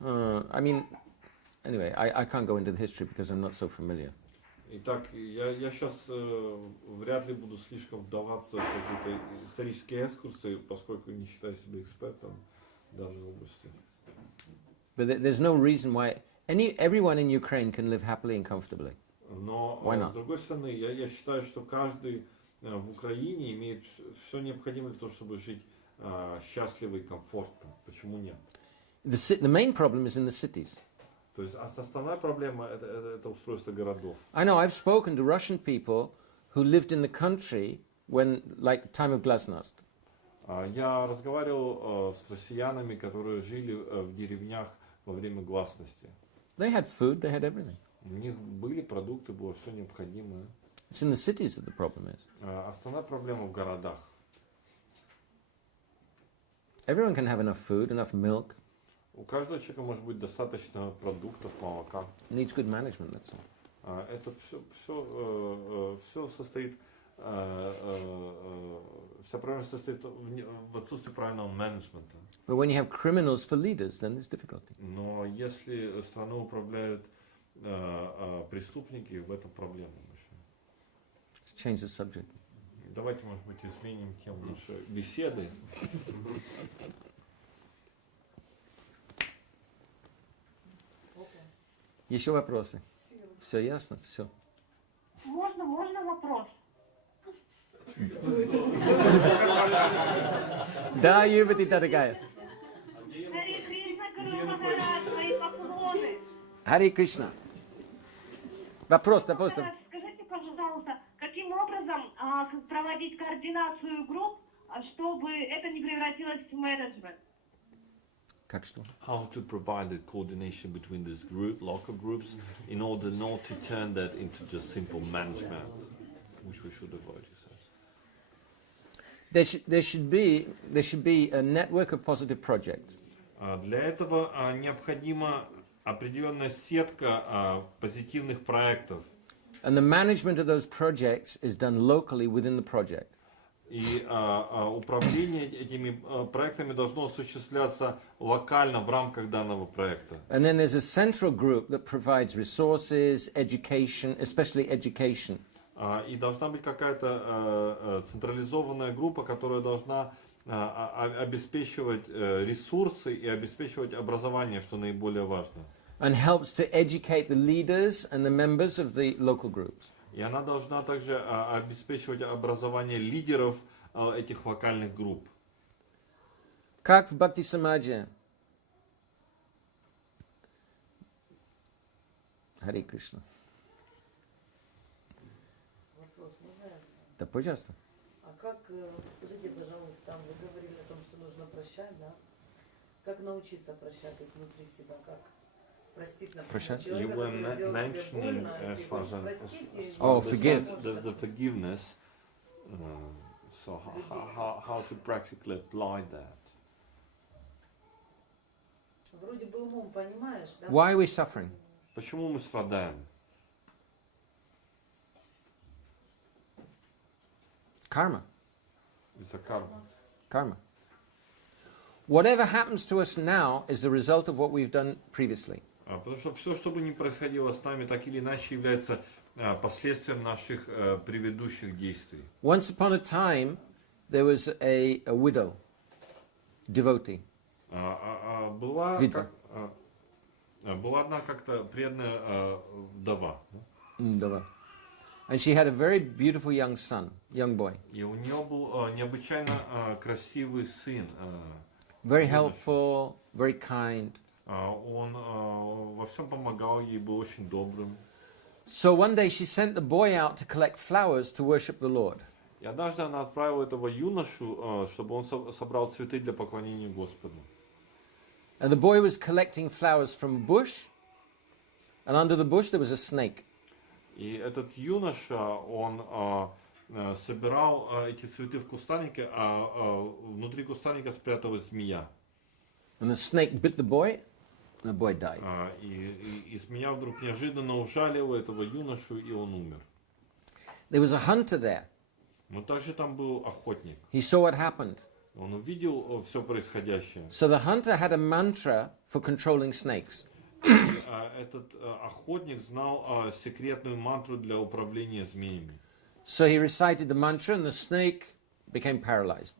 I mean, anyway, I can't go into the history because I'm not so familiar. Итак, я сейчас вряд ли буду слишком вдаваться в какие-то исторические экскурсы, поскольку не считаю себя экспертом в данной области. But there's no reason why everyone in Ukraine can live happily and comfortably. Но с другой стороны, я считаю, что каждый в Украине имеет все необходимое для того, чтобы жить счастливо и комфортно. Почему нет? The main problem is in the cities. То есть основная проблема это устройство городов. I know I've spoken to Russian people who lived in the country when, like, time of Glasnost. Я разговаривал с россиянами, которые жили в деревнях во время гласности. They had food, they had everything. У них были продукты, было все необходимое. It's in the cities that the problem is. Основная проблема в городах. Everyone can have enough food, enough milk. У каждого человека может быть достаточно продуктов, молока. Needs good management, that's all. Это все состоит, вся проблема состоит в отсутствии правильного менеджмента. But when you have criminals for leaders, then there's difficulty. Но если страной управляют преступники, в этом проблема большая. Let's change the subject. Давайте, может быть, изменим тему нашей беседы. Еще вопросы? Все ясно? Все. Можно вопрос? Да, Юбати, дорогая. Хари Кришна, Гуру Махарадж, мои поклоны. Хари Кришна. Вопрос. Скажите, пожалуйста, каким образом проводить координацию групп, чтобы это не превратилось в менеджмент? Как что? How to provide the coordination between these local groups in order not to turn that into just simple management, which we should avoid. There should be a network of positive projects. Для этого необходима определенная сетка позитивных проектов. And the management of those projects is done locally within the project. И управление этими проектами должно осуществляться локально в рамках данного проекта. And then there's a central group that provides resources, education, especially education. И должна быть какая-то централизованная группа, которая должна обеспечивать ресурсы и обеспечивать образование, что наиболее важно. And helps to educate the leaders and the members of the local groups. И она должна также обеспечивать образование лидеров этих вокальных групп. Как в Бхакти Самаджа. Хари Кришна. Вопрос, можно? Да, пожалуйста. А как, скажите, пожалуйста, вы говорили о том, что нужно прощать, да? Как научиться прощать внутри себя? Как простить, например, человека, You were который сделал тебе mentioning больно, as ты far хочешь as простить, и forgive. the forgiveness. So how to practically apply that? Вроде бы умом понимаешь, да? Why are we suffering? Почему мы страдаем? Karma. Из-за кармы. Karma. whatever happens to us now is the result of what we've done previously. Потому что все, что бы ни происходило с нами, так или иначе является последствием наших предыдущих действий. Once upon a time, there was a widow, devotee. Была Видва. была одна как-то преданная вдова. Vdova. And she had a very beautiful young son, young boy. И у нее был необычайно красивый сын. Very helpful, very kind. Он во всем помогал ей, был очень добрым. So one day she sent the boy out to collect flowers to worship the Lord. И однажды она отправила этого юношу, чтобы он собрал цветы для поклонения Господу. And the boy was collecting flowers from a bush, and under the bush there was a snake. И этот юноша, он собирал эти цветы в кустарнике, а внутри кустарника спряталась змея. And the snake bit the boy, and the boy died. И змея вдруг неожиданно ужалила этого юношу, и он умер. There was a hunter there. Но также там был охотник. He saw what happened. Он увидел все происходящее. So the hunter had a mantra for controlling snakes. Этот охотник знал секретную мантру для управления змеями. So he recited the mantra, and the snake became paralyzed.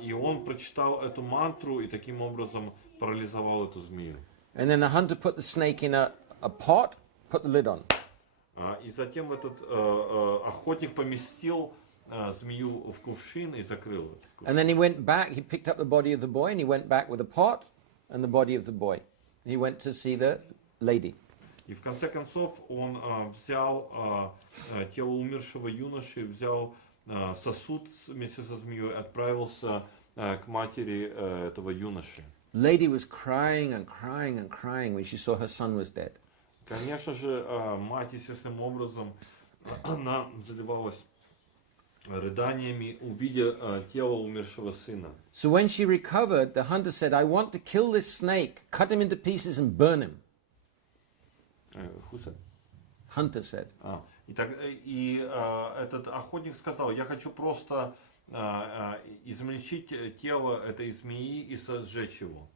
И он прочитал эту мантру и таким образом парализовал эту змею. And then the hunter put the snake in a pot, put the lid on. И затем этот охотник поместил змею в кувшин и закрыл этот кувшин. And then he went back, he picked up the body of the boy, and he went back with the pot and the body of the boy. He went to see the lady. И в конце концов он взял тело умершего юноши, взял сосуд вместе со змеей и отправился к матери этого юноши. Lady was crying and crying and crying when she saw her son was dead. Конечно же, мать естественным образом она заливалась рыданиями, увидя тело умершего сына. So when she recovered, the hunter said, "I want to kill this snake, cut him into pieces and burn him." Who said? Hunter said. И этот охотник сказал: я хочу просто измельчить тело этой змеи и сожечь его.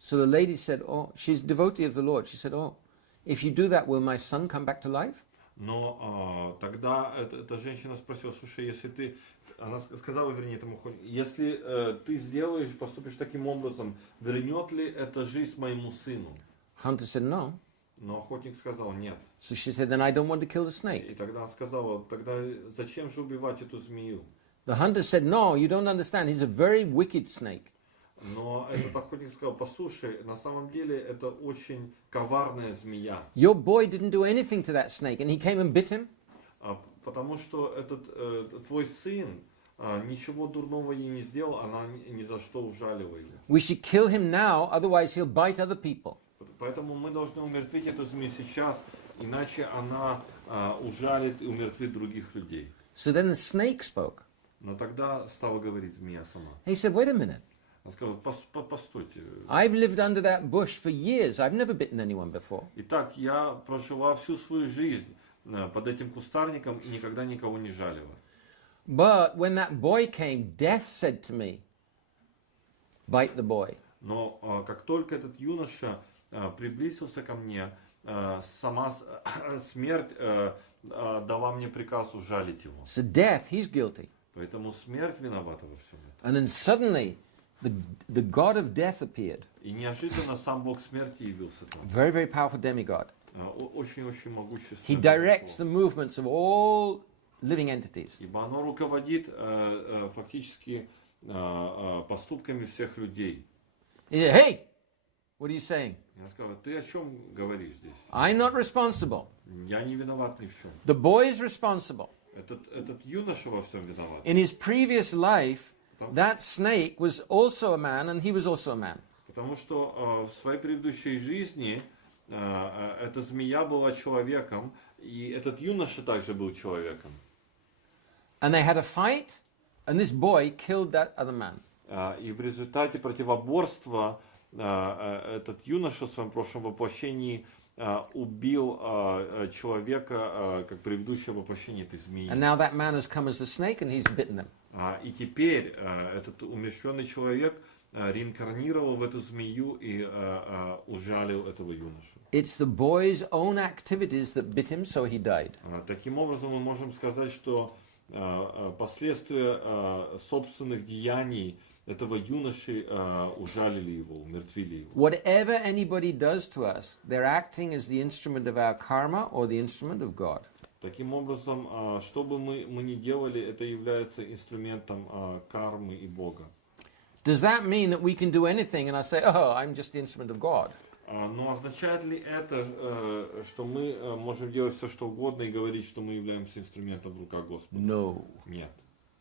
So the lady said, "Oh, she's devotee of the Lord." She said, "Oh, if you do that, will my son come back to life?" Но тогда эта женщина спросила: слушай, если ты, она сказала, вернее, этому охотнику, если ты сделаешь, поступишь таким образом, вернет ли это жизнь моему сыну? Hunter said, "No." Но охотник сказал: нет. So she said, "Then I don't want to kill the snake." И тогда она сказала: тогда зачем же убивать эту змею? The hunter said, "No, you don't understand. He's a very wicked snake." Но этот охотник сказал: послушай, на самом деле это очень коварная змея. Your boy didn't do anything to that snake, and he came and bit him. Потому что этот твой сын ничего дурного ей не сделал, она ни за что ужалила его. We should kill him now, otherwise he'll bite other people. Поэтому мы должны умертвить эту змею сейчас, иначе она ужалит и умертвит других людей. So then the snake spoke. Но тогда стала говорить змея сама. He said, "Wait a minute. Она сказала: постойте. I've lived under that bush for years. I've never bitten anyone before. Итак, я прожила всю свою жизнь под этим кустарником и никогда никого не жалила. But when that boy came, death said to me, 'Bite the boy.'" Но как только этот юноша приблизился ко мне, сама смерть дала мне приказ ужалить его. So death, he's guilty. Поэтому смерть виновата во всем этом. And then suddenly, the god of death appeared. И неожиданно сам Бог смерти явился там. Very, very powerful demigod. Очень-очень могущественный. He directs the movements of all living entities. Ибо оно руководит фактически поступками всех людей. He said, "Hey, what are you saying? Я сказал: ты о чем говоришь здесь? I'm not responsible. Я не виноват ни в чем. The boy is responsible. Этот юноша во всем виноват. In his previous life, that snake was also a man, and he was also a man. Потому что в своей предыдущей жизни эта змея была человеком, и этот юноша также был человеком. And they had a fight, and this boy killed that other man. И в результате противоборства этот юноша в своем прошлом воплощении убил человека, как предыдущее воплощение этой змеи. And now that man has come as a snake, and he's bitten him. И теперь этот умерщвленный человек реинкарнировал в эту змею и ужалил этого юношу. It's the boy's own activities that bit him, so he died. Таким образом, мы можем сказать, что последствия собственных деяний этого юноши ужалили его, умертвили его. Whatever anybody does to us, they're acting as the instrument of our karma or the instrument of God. Таким образом, что бы мы ни делали, это является инструментом кармы и Бога. Does that mean that we can do anything and I say, oh, I'm just the instrument of God? Но означает ли это, что мы можем делать все, что угодно и говорить, что мы являемся инструментом в руках Господа? No. Нет.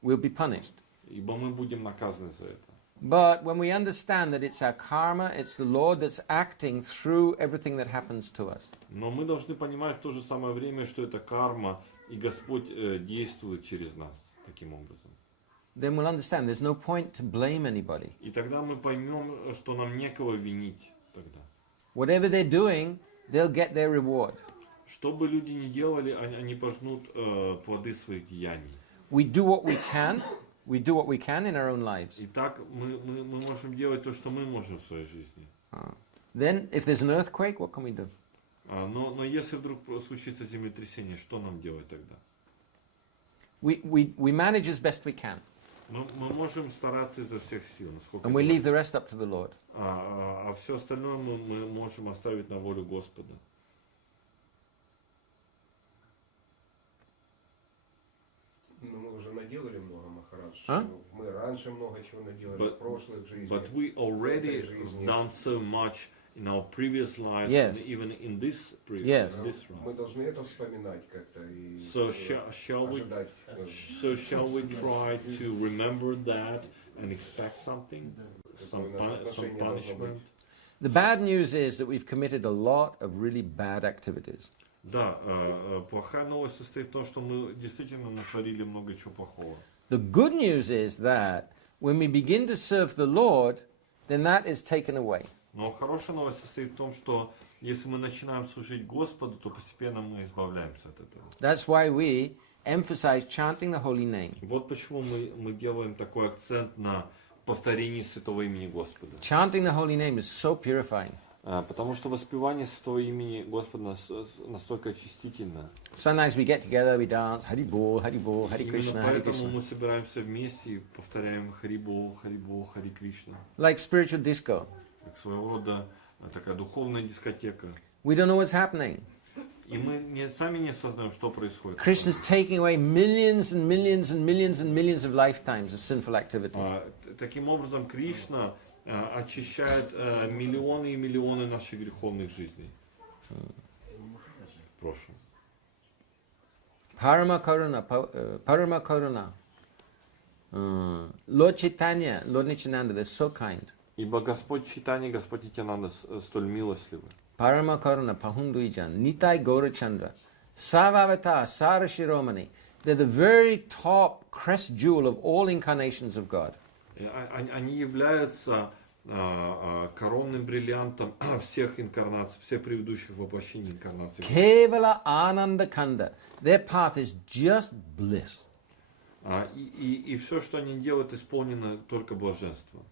We'll be punished. Ибо мы будем наказаны за это. But when we understand that it's our karma, it's the Lord that's acting through everything that happens to us. Но мы должны понимать в то же самое время, что это карма, и Господь действует через нас таким образом. Then we'll understand there's no point to blame anybody. И тогда мы поймем, что нам некого винить тогда. Whatever they're doing, they'll get their reward. Что бы люди ни делали, они пожнут плоды своих деяний. We do what we can. We do what we can in our own lives. Итак, мы можем делать то, что мы можем в своей жизни. Then, if there's an earthquake, what can we do? Но если вдруг случится землетрясение, что нам делать тогда? We manage as best we can. Ну, мы можем стараться изо всех сил, насколько. And we leave the rest up to the Lord. А все остальное мы можем оставить на волю Господа. Ну, мы уже наделали много, Махарадж. Мы раньше много чего наделали в прошлых жизнях. But we already done so much in our previous lives, Yes. and even in this Yes. this Мы round. должны это вспоминать как-то и So shall we try to remember that and expect something, some punishment? The bad news is that we've committed a lot of really bad activities. Да, плохая новость состоит в том, что мы действительно натворили много чего плохого. The good news is that when we begin to serve the Lord, then that is taken away. Но хорошая новость состоит в том, что если мы начинаем служить Господу, то постепенно мы избавляемся от этого. That's why we emphasize chanting the holy name. Вот почему мы делаем такой акцент на повторении святого имени Господа. Chanting the holy name is so purifying. Потому что воспевание святого имени Господа настолько очистительно. Sometimes we get together, we dance, Hari Bol, Hari Именно Krishna, Hari поэтому Krishna. мы собираемся вместе и повторяем Харибол, Харибол, Хари Кришна. Like spiritual disco. Как своего рода такая духовная дискотека. We don't know what's happening. И мы сами не осознаем, что происходит. Krishna's taking away millions and millions and millions and millions of lifetimes of sinful activity. Таким образом, Кришна очищает миллионы и миллионы наших греховных жизней. Прошу. Parama Karuna. Lord Chaitanya, Lord Nityananda, they're so kind. Ибо Господь Чайтанья, Господь Нитянанда столь милостливы. Parama Karuna, Pahunduijan, Nitai Gaurachandra, Savavata, Sara Shiromani. They're the very top crest jewel of all incarnations of God. Они являются коронным бриллиантом всех инкарнаций, всех предыдущих воплощений инкарнаций. Kevala Ananda Kanda. Their path is just bliss. И все, что они делают, исполнено только блаженством.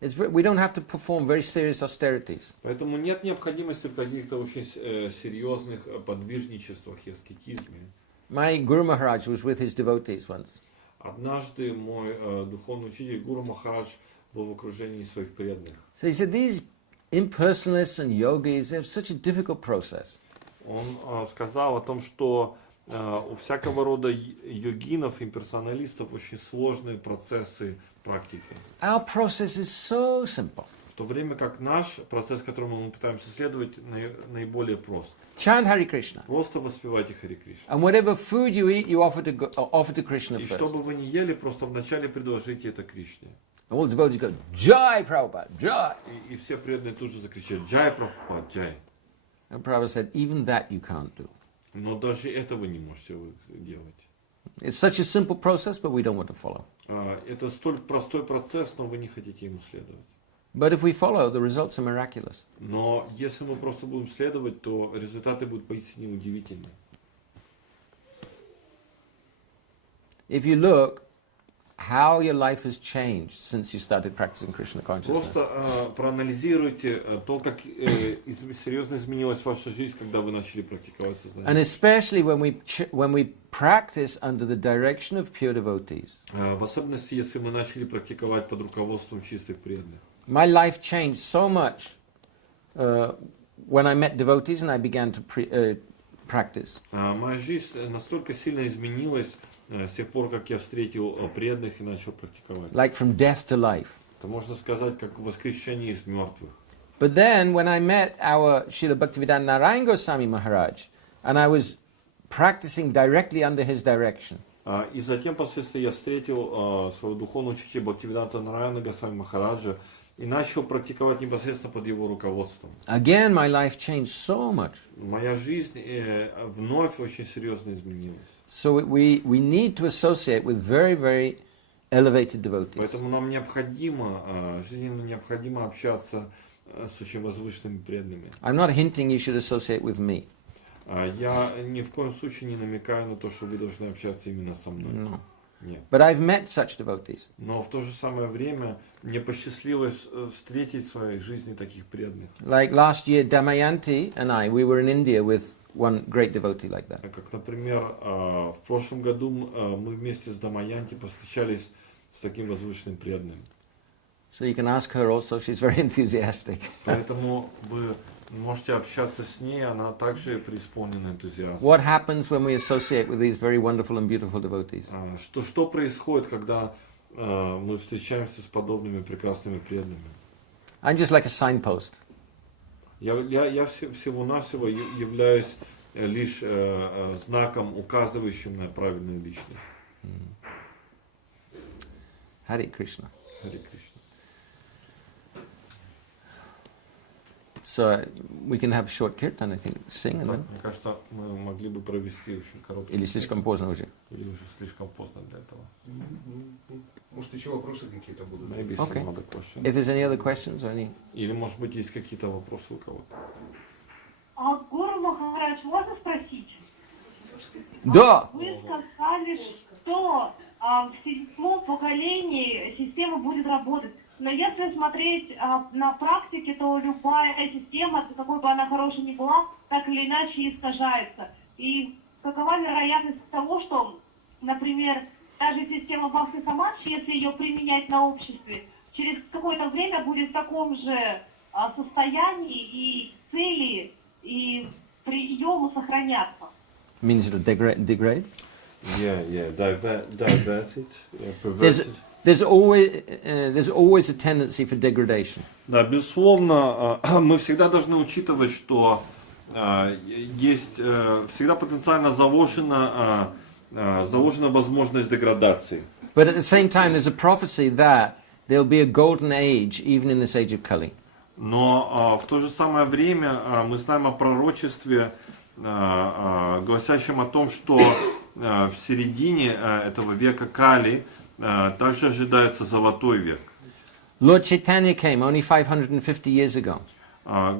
We don't have to perform very serious austerities. Поэтому нет необходимости в каких-то очень серьезных подвижничествах и аскетизме. My Guru Maharaj was with his devotees once. Однажды мой духовный учитель Гуру Махарадж был в окружении своих преданных. So he said, these impersonalists and yogis, they have such a difficult process. Он сказал о том, что у всякого рода йогинов, имперсоналистов очень сложные процессы практики. Our process is so simple. В то время как наш процесс, которому мы пытаемся следовать, наиболее прост. Chant Hare Krishna. Просто воспевайте Хари Кришна. And whatever food you eat, you offer to Krishna И что first. бы вы ни ели, просто вначале предложите это Кришне. All the devotees go, Jai Prabhupada, Jai. И все преданные тут же закричали: Джай Прабхупад, Джай. And Prabhupada said, even that you can't do. Но даже это вы не можете делать. It's such a simple process, but we don't want to follow. Это столь простой процесс, но вы не хотите ему следовать. But if we follow, the results are miraculous. Но если мы просто будем следовать, то результаты будут поистине удивительны. If you look, how your life has changed since you started practicing Krishna consciousness. Просто проанализируйте то, как серьезно изменилась ваша жизнь, когда вы начали практиковать сознание. And especially when we practice under the direction of pure devotees. В особенности, если мы начали практиковать под руководством чистых преданных. My life changed so much when I met devotees and I began to practice. Моя жизнь настолько сильно изменилась с тех пор, как я встретил преданных и начал практиковать. Like from death to life. Это можно сказать, как воскрешение из мертвых. But then when I met our Srila Bhактиведанта Неми Махарадж and I was practicing directly under his direction. И затем, впоследствии, я встретил своего духовного учителя Бхактиведанта Неми Махараджа и начал практиковать непосредственно под его руководством. Again, my life changed so much. Моя жизнь вновь очень серьезно изменилась. So we need to associate with very, very elevated devotees. Поэтому нам необходимо, жизненно необходимо общаться с очень возвышенными преданными. I'm not hinting you should associate with me. Я ни в коем случае не намекаю на то, что вы должны общаться именно со мной. No. Нет. But I've met such devotees. Но в то же самое время мне посчастливилось встретить в своей жизни таких преданных. Like last year, Damayanti and I, we were in India with one great devotee like that. Как, например, в прошлом году мы вместе с Дамаянти повстречались с таким возвышенным преданным. So you can ask her also, she's very enthusiastic. Поэтому вы можете общаться с ней, она также преисполнена энтузиазмом. What happens when we associate with these very wonderful and beautiful devotees? Что происходит, когда мы встречаемся с подобными прекрасными преданными? I'm just like a signpost. Я всего-навсего являюсь лишь знаком, указывающим на правильную личность. Hare Krishna. Хари Кришна. So we can have a short kirtan, I think, sing and then. Мне кажется, мы могли бы провести очень короткий. Или слишком поздно уже. Или уже слишком поздно для этого. Может, еще вопросы какие-то будут? Maybe Okay. some other questions. If there's any other questions or any. Или, может быть, есть какие-то вопросы у кого-то? Гуру Махарадж, можно спросить? Да! Вы сказали, что в седьмом поколении система будет работать. Но если смотреть на практике, то любая система, какой бы она хорошей ни была, так или иначе искажается. И какова вероятность того, что, например, даже система Бхакти-самаджи, если ее применять на обществе, через какое-то время будет в таком же состоянии, и цели, и приемы сохранятся? Means it'll degrade? Yeah, diverted, perverted. There's always a tendency for degradation. Да, безусловно, мы всегда должны учитывать, что есть всегда потенциально заложена возможность деградации. But at the same time, there's a prophecy that there'll be a golden age even in this age of Kali. Но в то же самое время мы знаем о пророчестве, гласящем о том, что в середине этого века Кали также ожидается золотой век. Lord Chaitanya came only 550 years ago.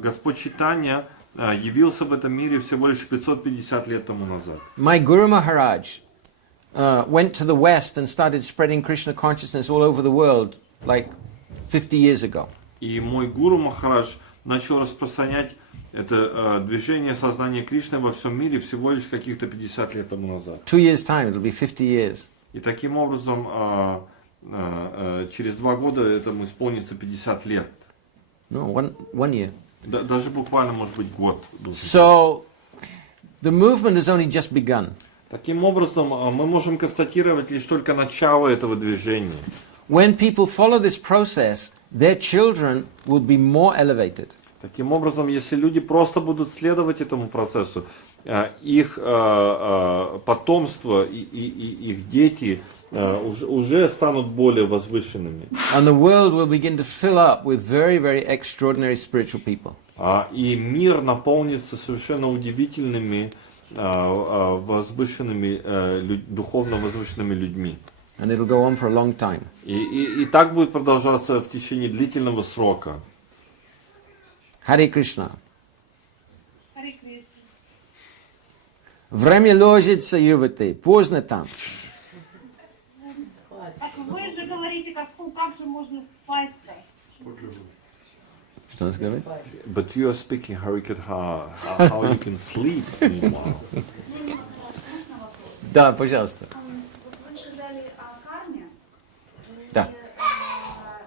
Господь Чайтанья явился в этом мире всего лишь 550 лет тому назад. My Guru Maharaj went to the West and started spreading Krishna consciousness all over the world like 50 years ago. И мой Гуру Махарадж начал распространять это движение сознания Кришны во всем мире всего лишь каких-то 50 лет тому назад. 2 years' time, it'll be 50 years. И таким образом через 2 года этому исполнится 50 лет. No, one year. Даже буквально, может быть, год. So, the movement has only just begun. Таким образом, мы можем констатировать лишь только начало этого движения. When people follow this process, their children will be more elevated. Таким образом, если люди просто будут следовать этому процессу, их потомство и их дети уже станут более возвышенными. And the world will begin to fill up with very, very extraordinary spiritual people. И мир наполнится совершенно удивительными, возвышенными, духовно возвышенными людьми. And it'll go on for a long time. И так будет продолжаться в течение длительного срока. Hare Krishna. Хари Кришна. Время ложится, ювати, поздно там. Так вы Ну, как же можно спать-то? Что он говорит? But you are speaking Harikatha, how you can sleep meanwhile. Неми Махарадж, можно вопрос? Да, пожалуйста. Вот вы сказали о карме. И, Да.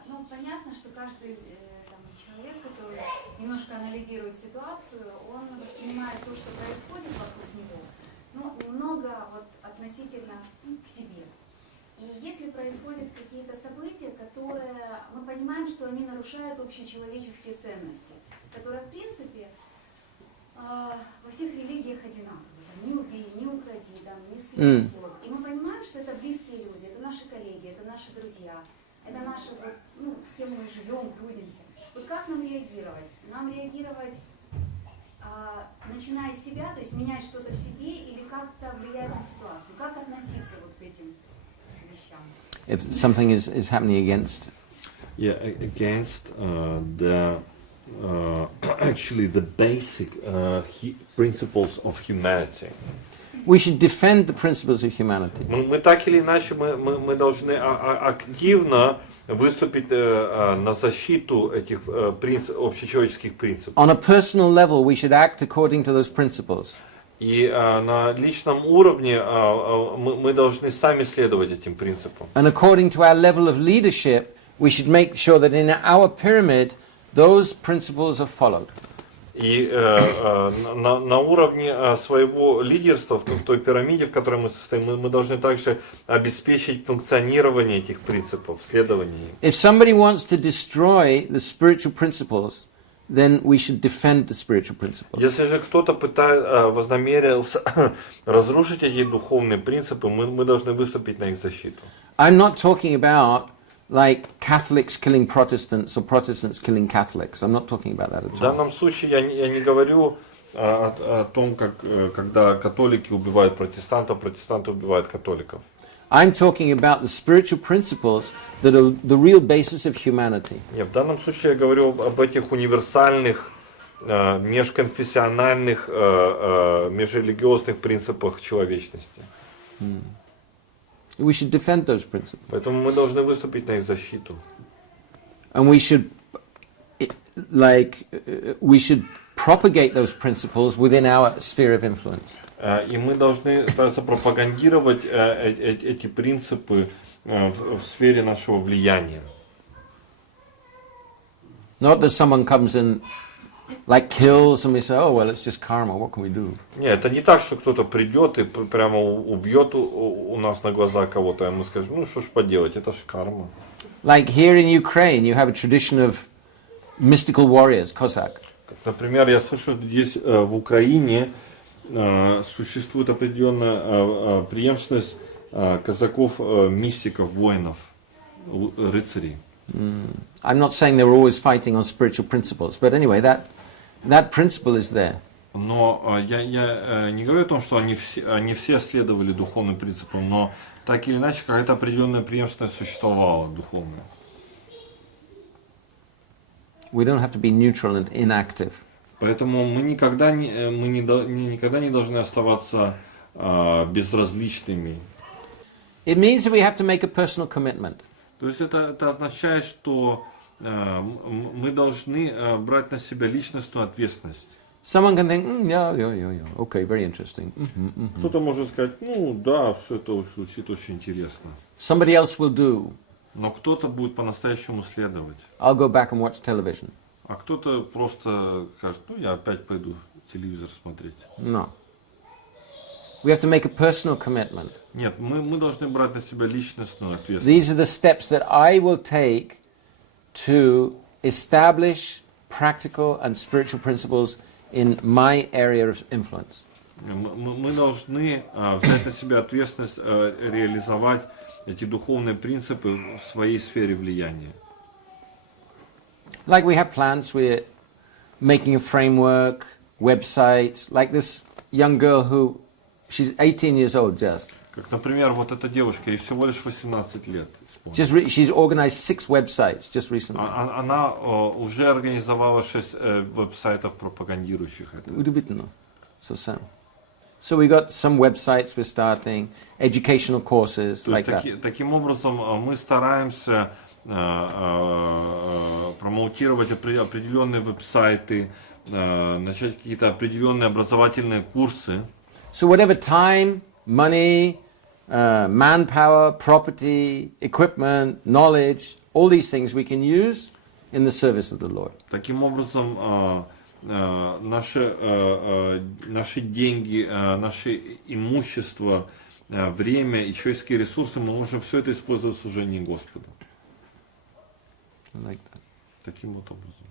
Ну, понятно, что каждый там, человек, который немножко анализирует ситуацию, он воспринимает то, что происходит вокруг него, ну, немного вот, относительно к себе. И если происходят какие-то события, которые мы понимаем, что они нарушают общечеловеческие ценности, которые, в принципе, во всех религиях одинаковы. Там, не убей, не укради, там, не скрипи слов. И мы понимаем, что это близкие люди, это наши коллеги, это наши друзья, это наши, вот, ну, с кем мы живем, трудимся. Вот как нам реагировать? Нам реагировать, начиная с себя, то есть менять что-то в себе или как-то влиять на ситуацию? Как относиться вот к этим вещам? If something is happening against. Yeah, against actually the basic principles of humanity. We should defend the principles of humanity. Мы так или иначе мы должны активно выступить на защиту этих общечеловеческих принципов. On a personal level, we should act according to those principles. И на личном уровне мы должны сами следовать этим принципам. And according to our level of leadership, we should make sure that in our pyramid, those principles are followed. И на уровне своего лидерства, в той пирамиде, в которой мы состоим, мы должны также обеспечить функционирование этих принципов, следование. If somebody wants to destroy the spiritual principles, then we should defend the spiritual principles. Если же кто-то вознамерился разрушить эти духовные принципы, мы должны выступить на их защиту. I'm not talking about like Catholics killing Protestants or Protestants killing Catholics. I'm not talking about that at В all. данном случае я не говорю о том, когда католики убивают протестантов, протестанты убивают католиков. I'm talking about the spiritual principles that are the real basis of humanity. Нет, в данном случае я говорю об этих универсальных межконфессиональных, межрелигиозных принципах человечности. We should defend those principles. Поэтому мы должны выступить на их защиту. And we should propagate those principles within our sphere of influence. И мы должны стараться пропагандировать эти принципы в сфере нашего влияния. Not that someone comes and like kills and we say, oh well, it's just karma, what can we do? Нет, это не так, что кто-то придет и прямо убьет у нас на глазах кого-то, а мы скажем, ну что ж поделать, это ж карма. Like here in Ukraine, you have a tradition of mystical warriors, Cossack. Например, я слышу, здесь в Украине существует определенная преемственность казаков-мистиков, воинов, рыцарей. I'm not saying they were always fighting on spiritual principles, but anyway, that principle is there. Но я не говорю о том, что они все следовали духовным принципам, но так или иначе какая-то определенная преемственность существовала духовная. We don't have to be neutral and inactive. Поэтому мы никогда не должны оставаться безразличными. It means that we have to make a personal commitment. То есть это означает, что мы должны брать на себя личностную ответственность. Someone can think, yeah, okay, very interesting. Кто-то может сказать, ну да, все это звучит очень интересно. Somebody else will do. Но кто-то будет по-настоящему следовать. I'll go back and watch television. А кто-то просто скажет, ну я опять пойду телевизор смотреть. No. We have to make a personal commitment. Нет, мы должны брать на себя личностную ответственность. These are the steps that I will take to establish practical and spiritual principles in my area of influence. Мы должны взять на себя ответственность реализовать эти духовные принципы в своей сфере влияния. Like we have plans, we're making a framework, websites, like this young girl who, she's 18 years old just. Как, например, вот эта девушка, ей всего лишь 18 лет. She's organized 6 websites just recently. Она уже организовала 6 веб-сайтов, пропагандирующих это. Удивительно. So we got some websites we're starting, educational courses like that. Таким образом, мы стараемся промоутировать определенные веб-сайты, начать какие-то определенные образовательные курсы. So whatever time, money, manpower, property, equipment, knowledge, all these things we can use in the service of the Lord. Таким образом, наши деньги, наше имущество, время и человеческие ресурсы, мы можем все это использовать в служении Господу. Like that. Таким вот образом.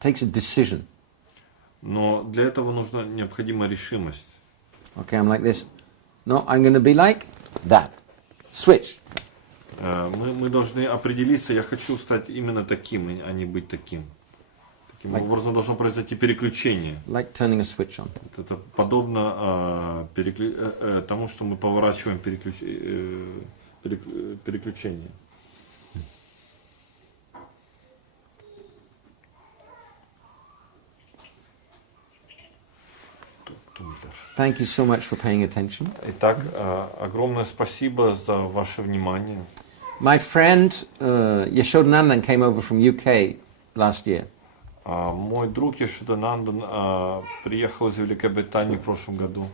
Takes a decision. Но для этого нужна необходима решимость. Okay, I'm like this. No, I'm going to be like that. Switch. Мы должны определиться, я хочу стать именно таким, а не быть таким. Таким образом должно произойти переключение. Like turning a switch on. Это подобно тому, что мы поворачиваем переключение. Thank you so much for paying attention. Итак, огромное спасибо за ваше внимание. My friend Yashodanandan came over from UK last year. Мой друг Яшоданандан приехал из Великобритании в прошлом году.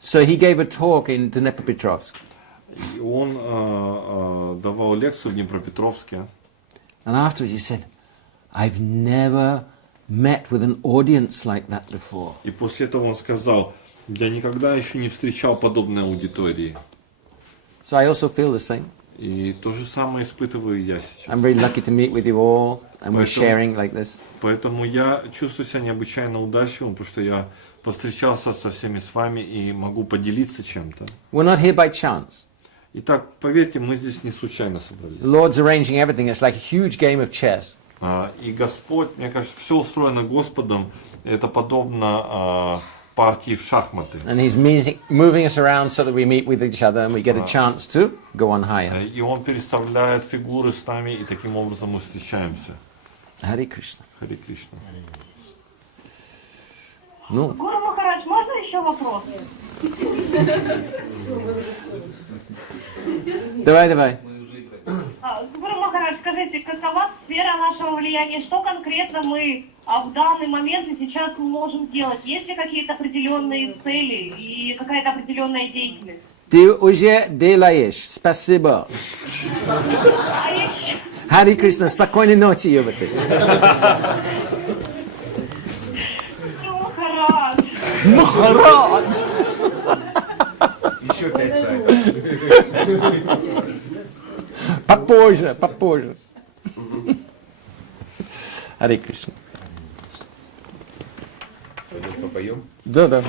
So he gave a talk in Dnepropetrovsk. И он давал лекцию в Днепропетровске. And afterwards he said, I've never met with an audience like that before. И после этого он сказал, я никогда еще не встречал подобной аудитории. So I also feel the same. И то же самое испытываю я сейчас. I'm very lucky to meet with you all, and we're sharing like this. Поэтому я чувствую себя необычайно удачливым, потому что я повстречался со всеми с вами и могу поделиться чем-то. We're not here by chance. Итак, поверьте, мы здесь не случайно собрались. The Lord's arranging everything. It's like a huge game of chess. И Господь, мне кажется, все устроено Господом, это подобно партии в шахматы. And He's moving us around so that we meet with each other and we get a chance to go on higher. И Он переставляет фигуры с нами, и таким образом мы встречаемся. Хари Кришна. Хари Кришна. Ну. Гуру Махарадж, можно еще вопрос? Давай. Гуру Махарадж, скажите, какова сфера нашего влияния? Что конкретно мы в данный момент и сейчас можем делать? Есть ли какие-то определенные цели и какая-то определенная деятельность? Ты уже делаешь. Спасибо. Хари Кришна, спокойной ночи, Ювати. Махарадж! Еще 5 сайтов. Попозже. Хари Кришна. Пойдем попоем? Да.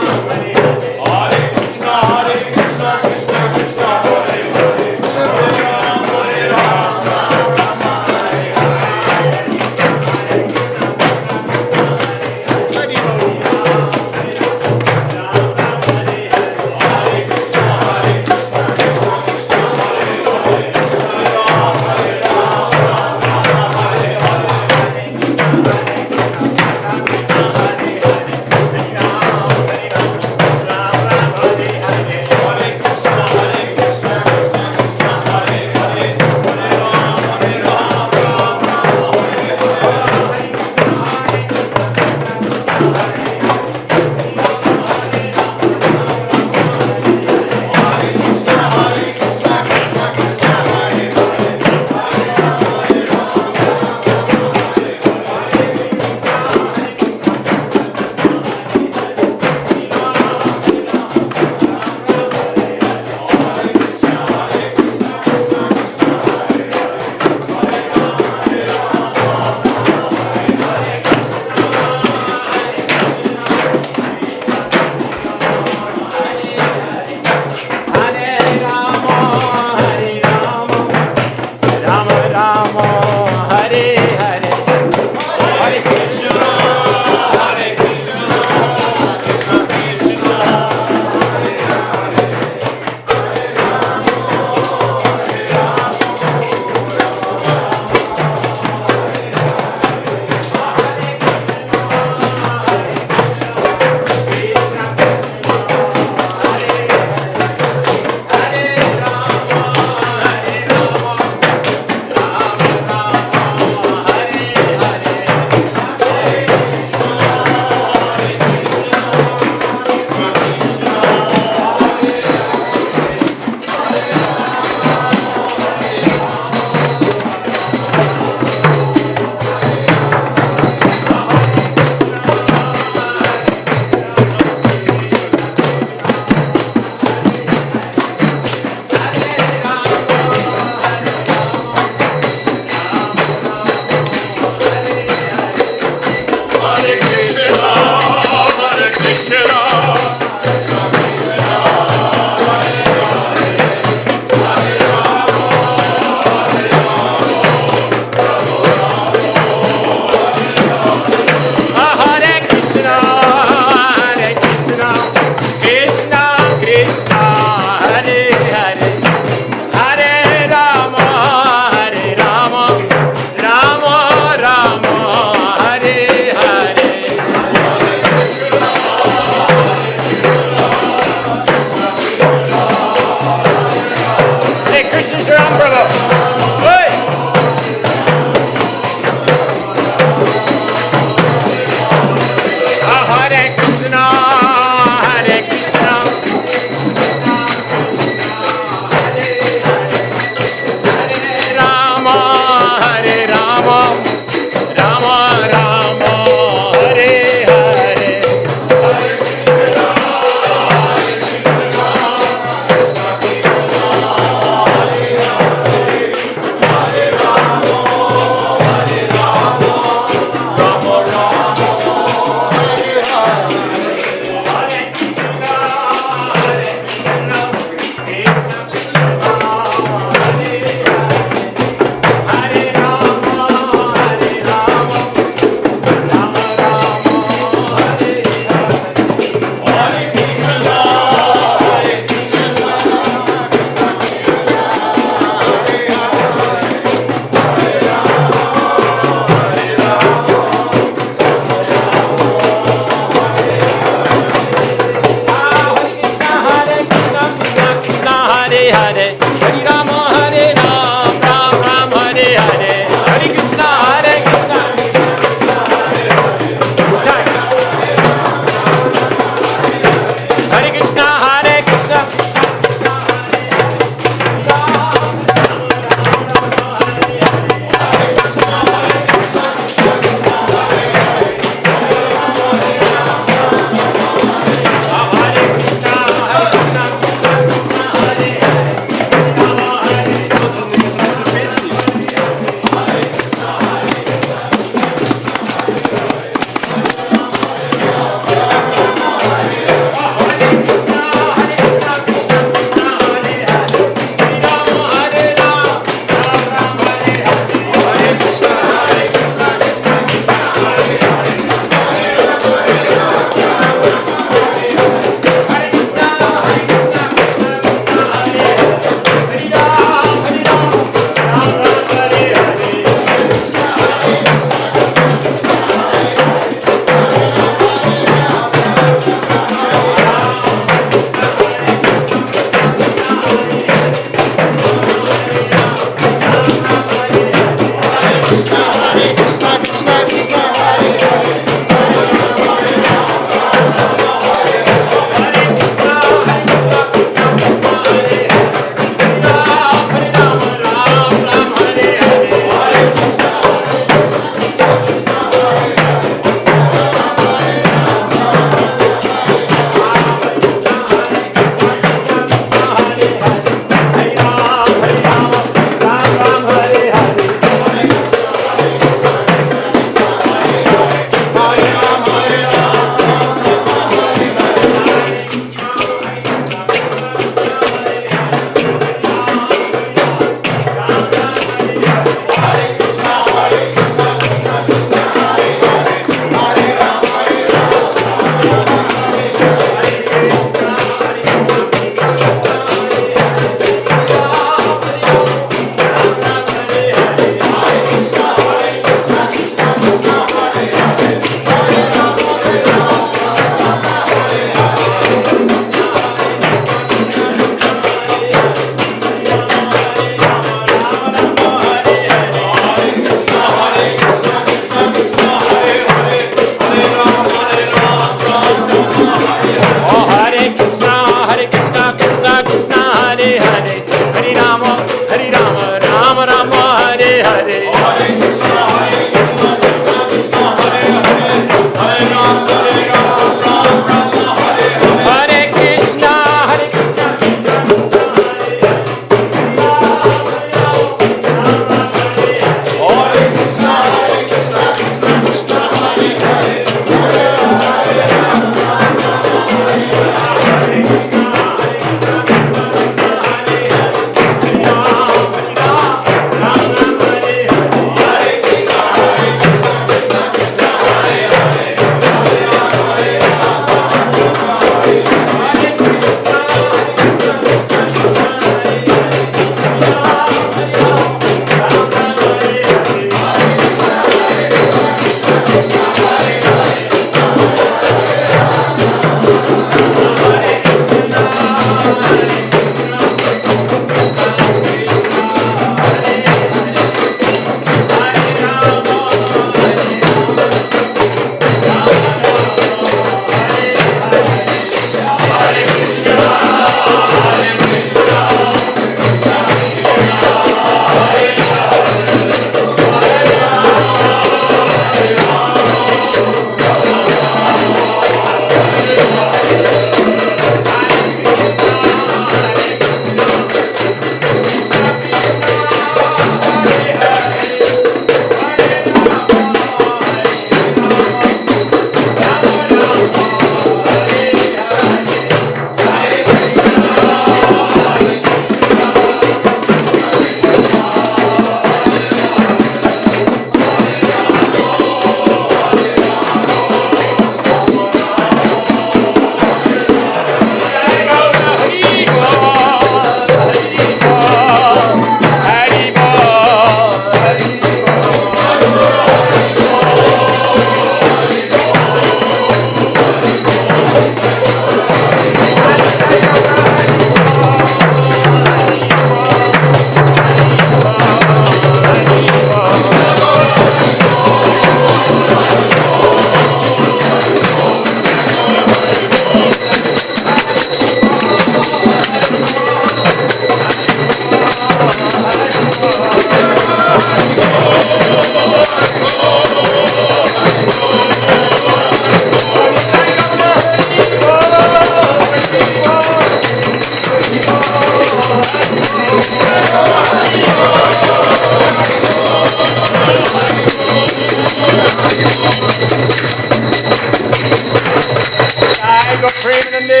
Jai Go Premanande.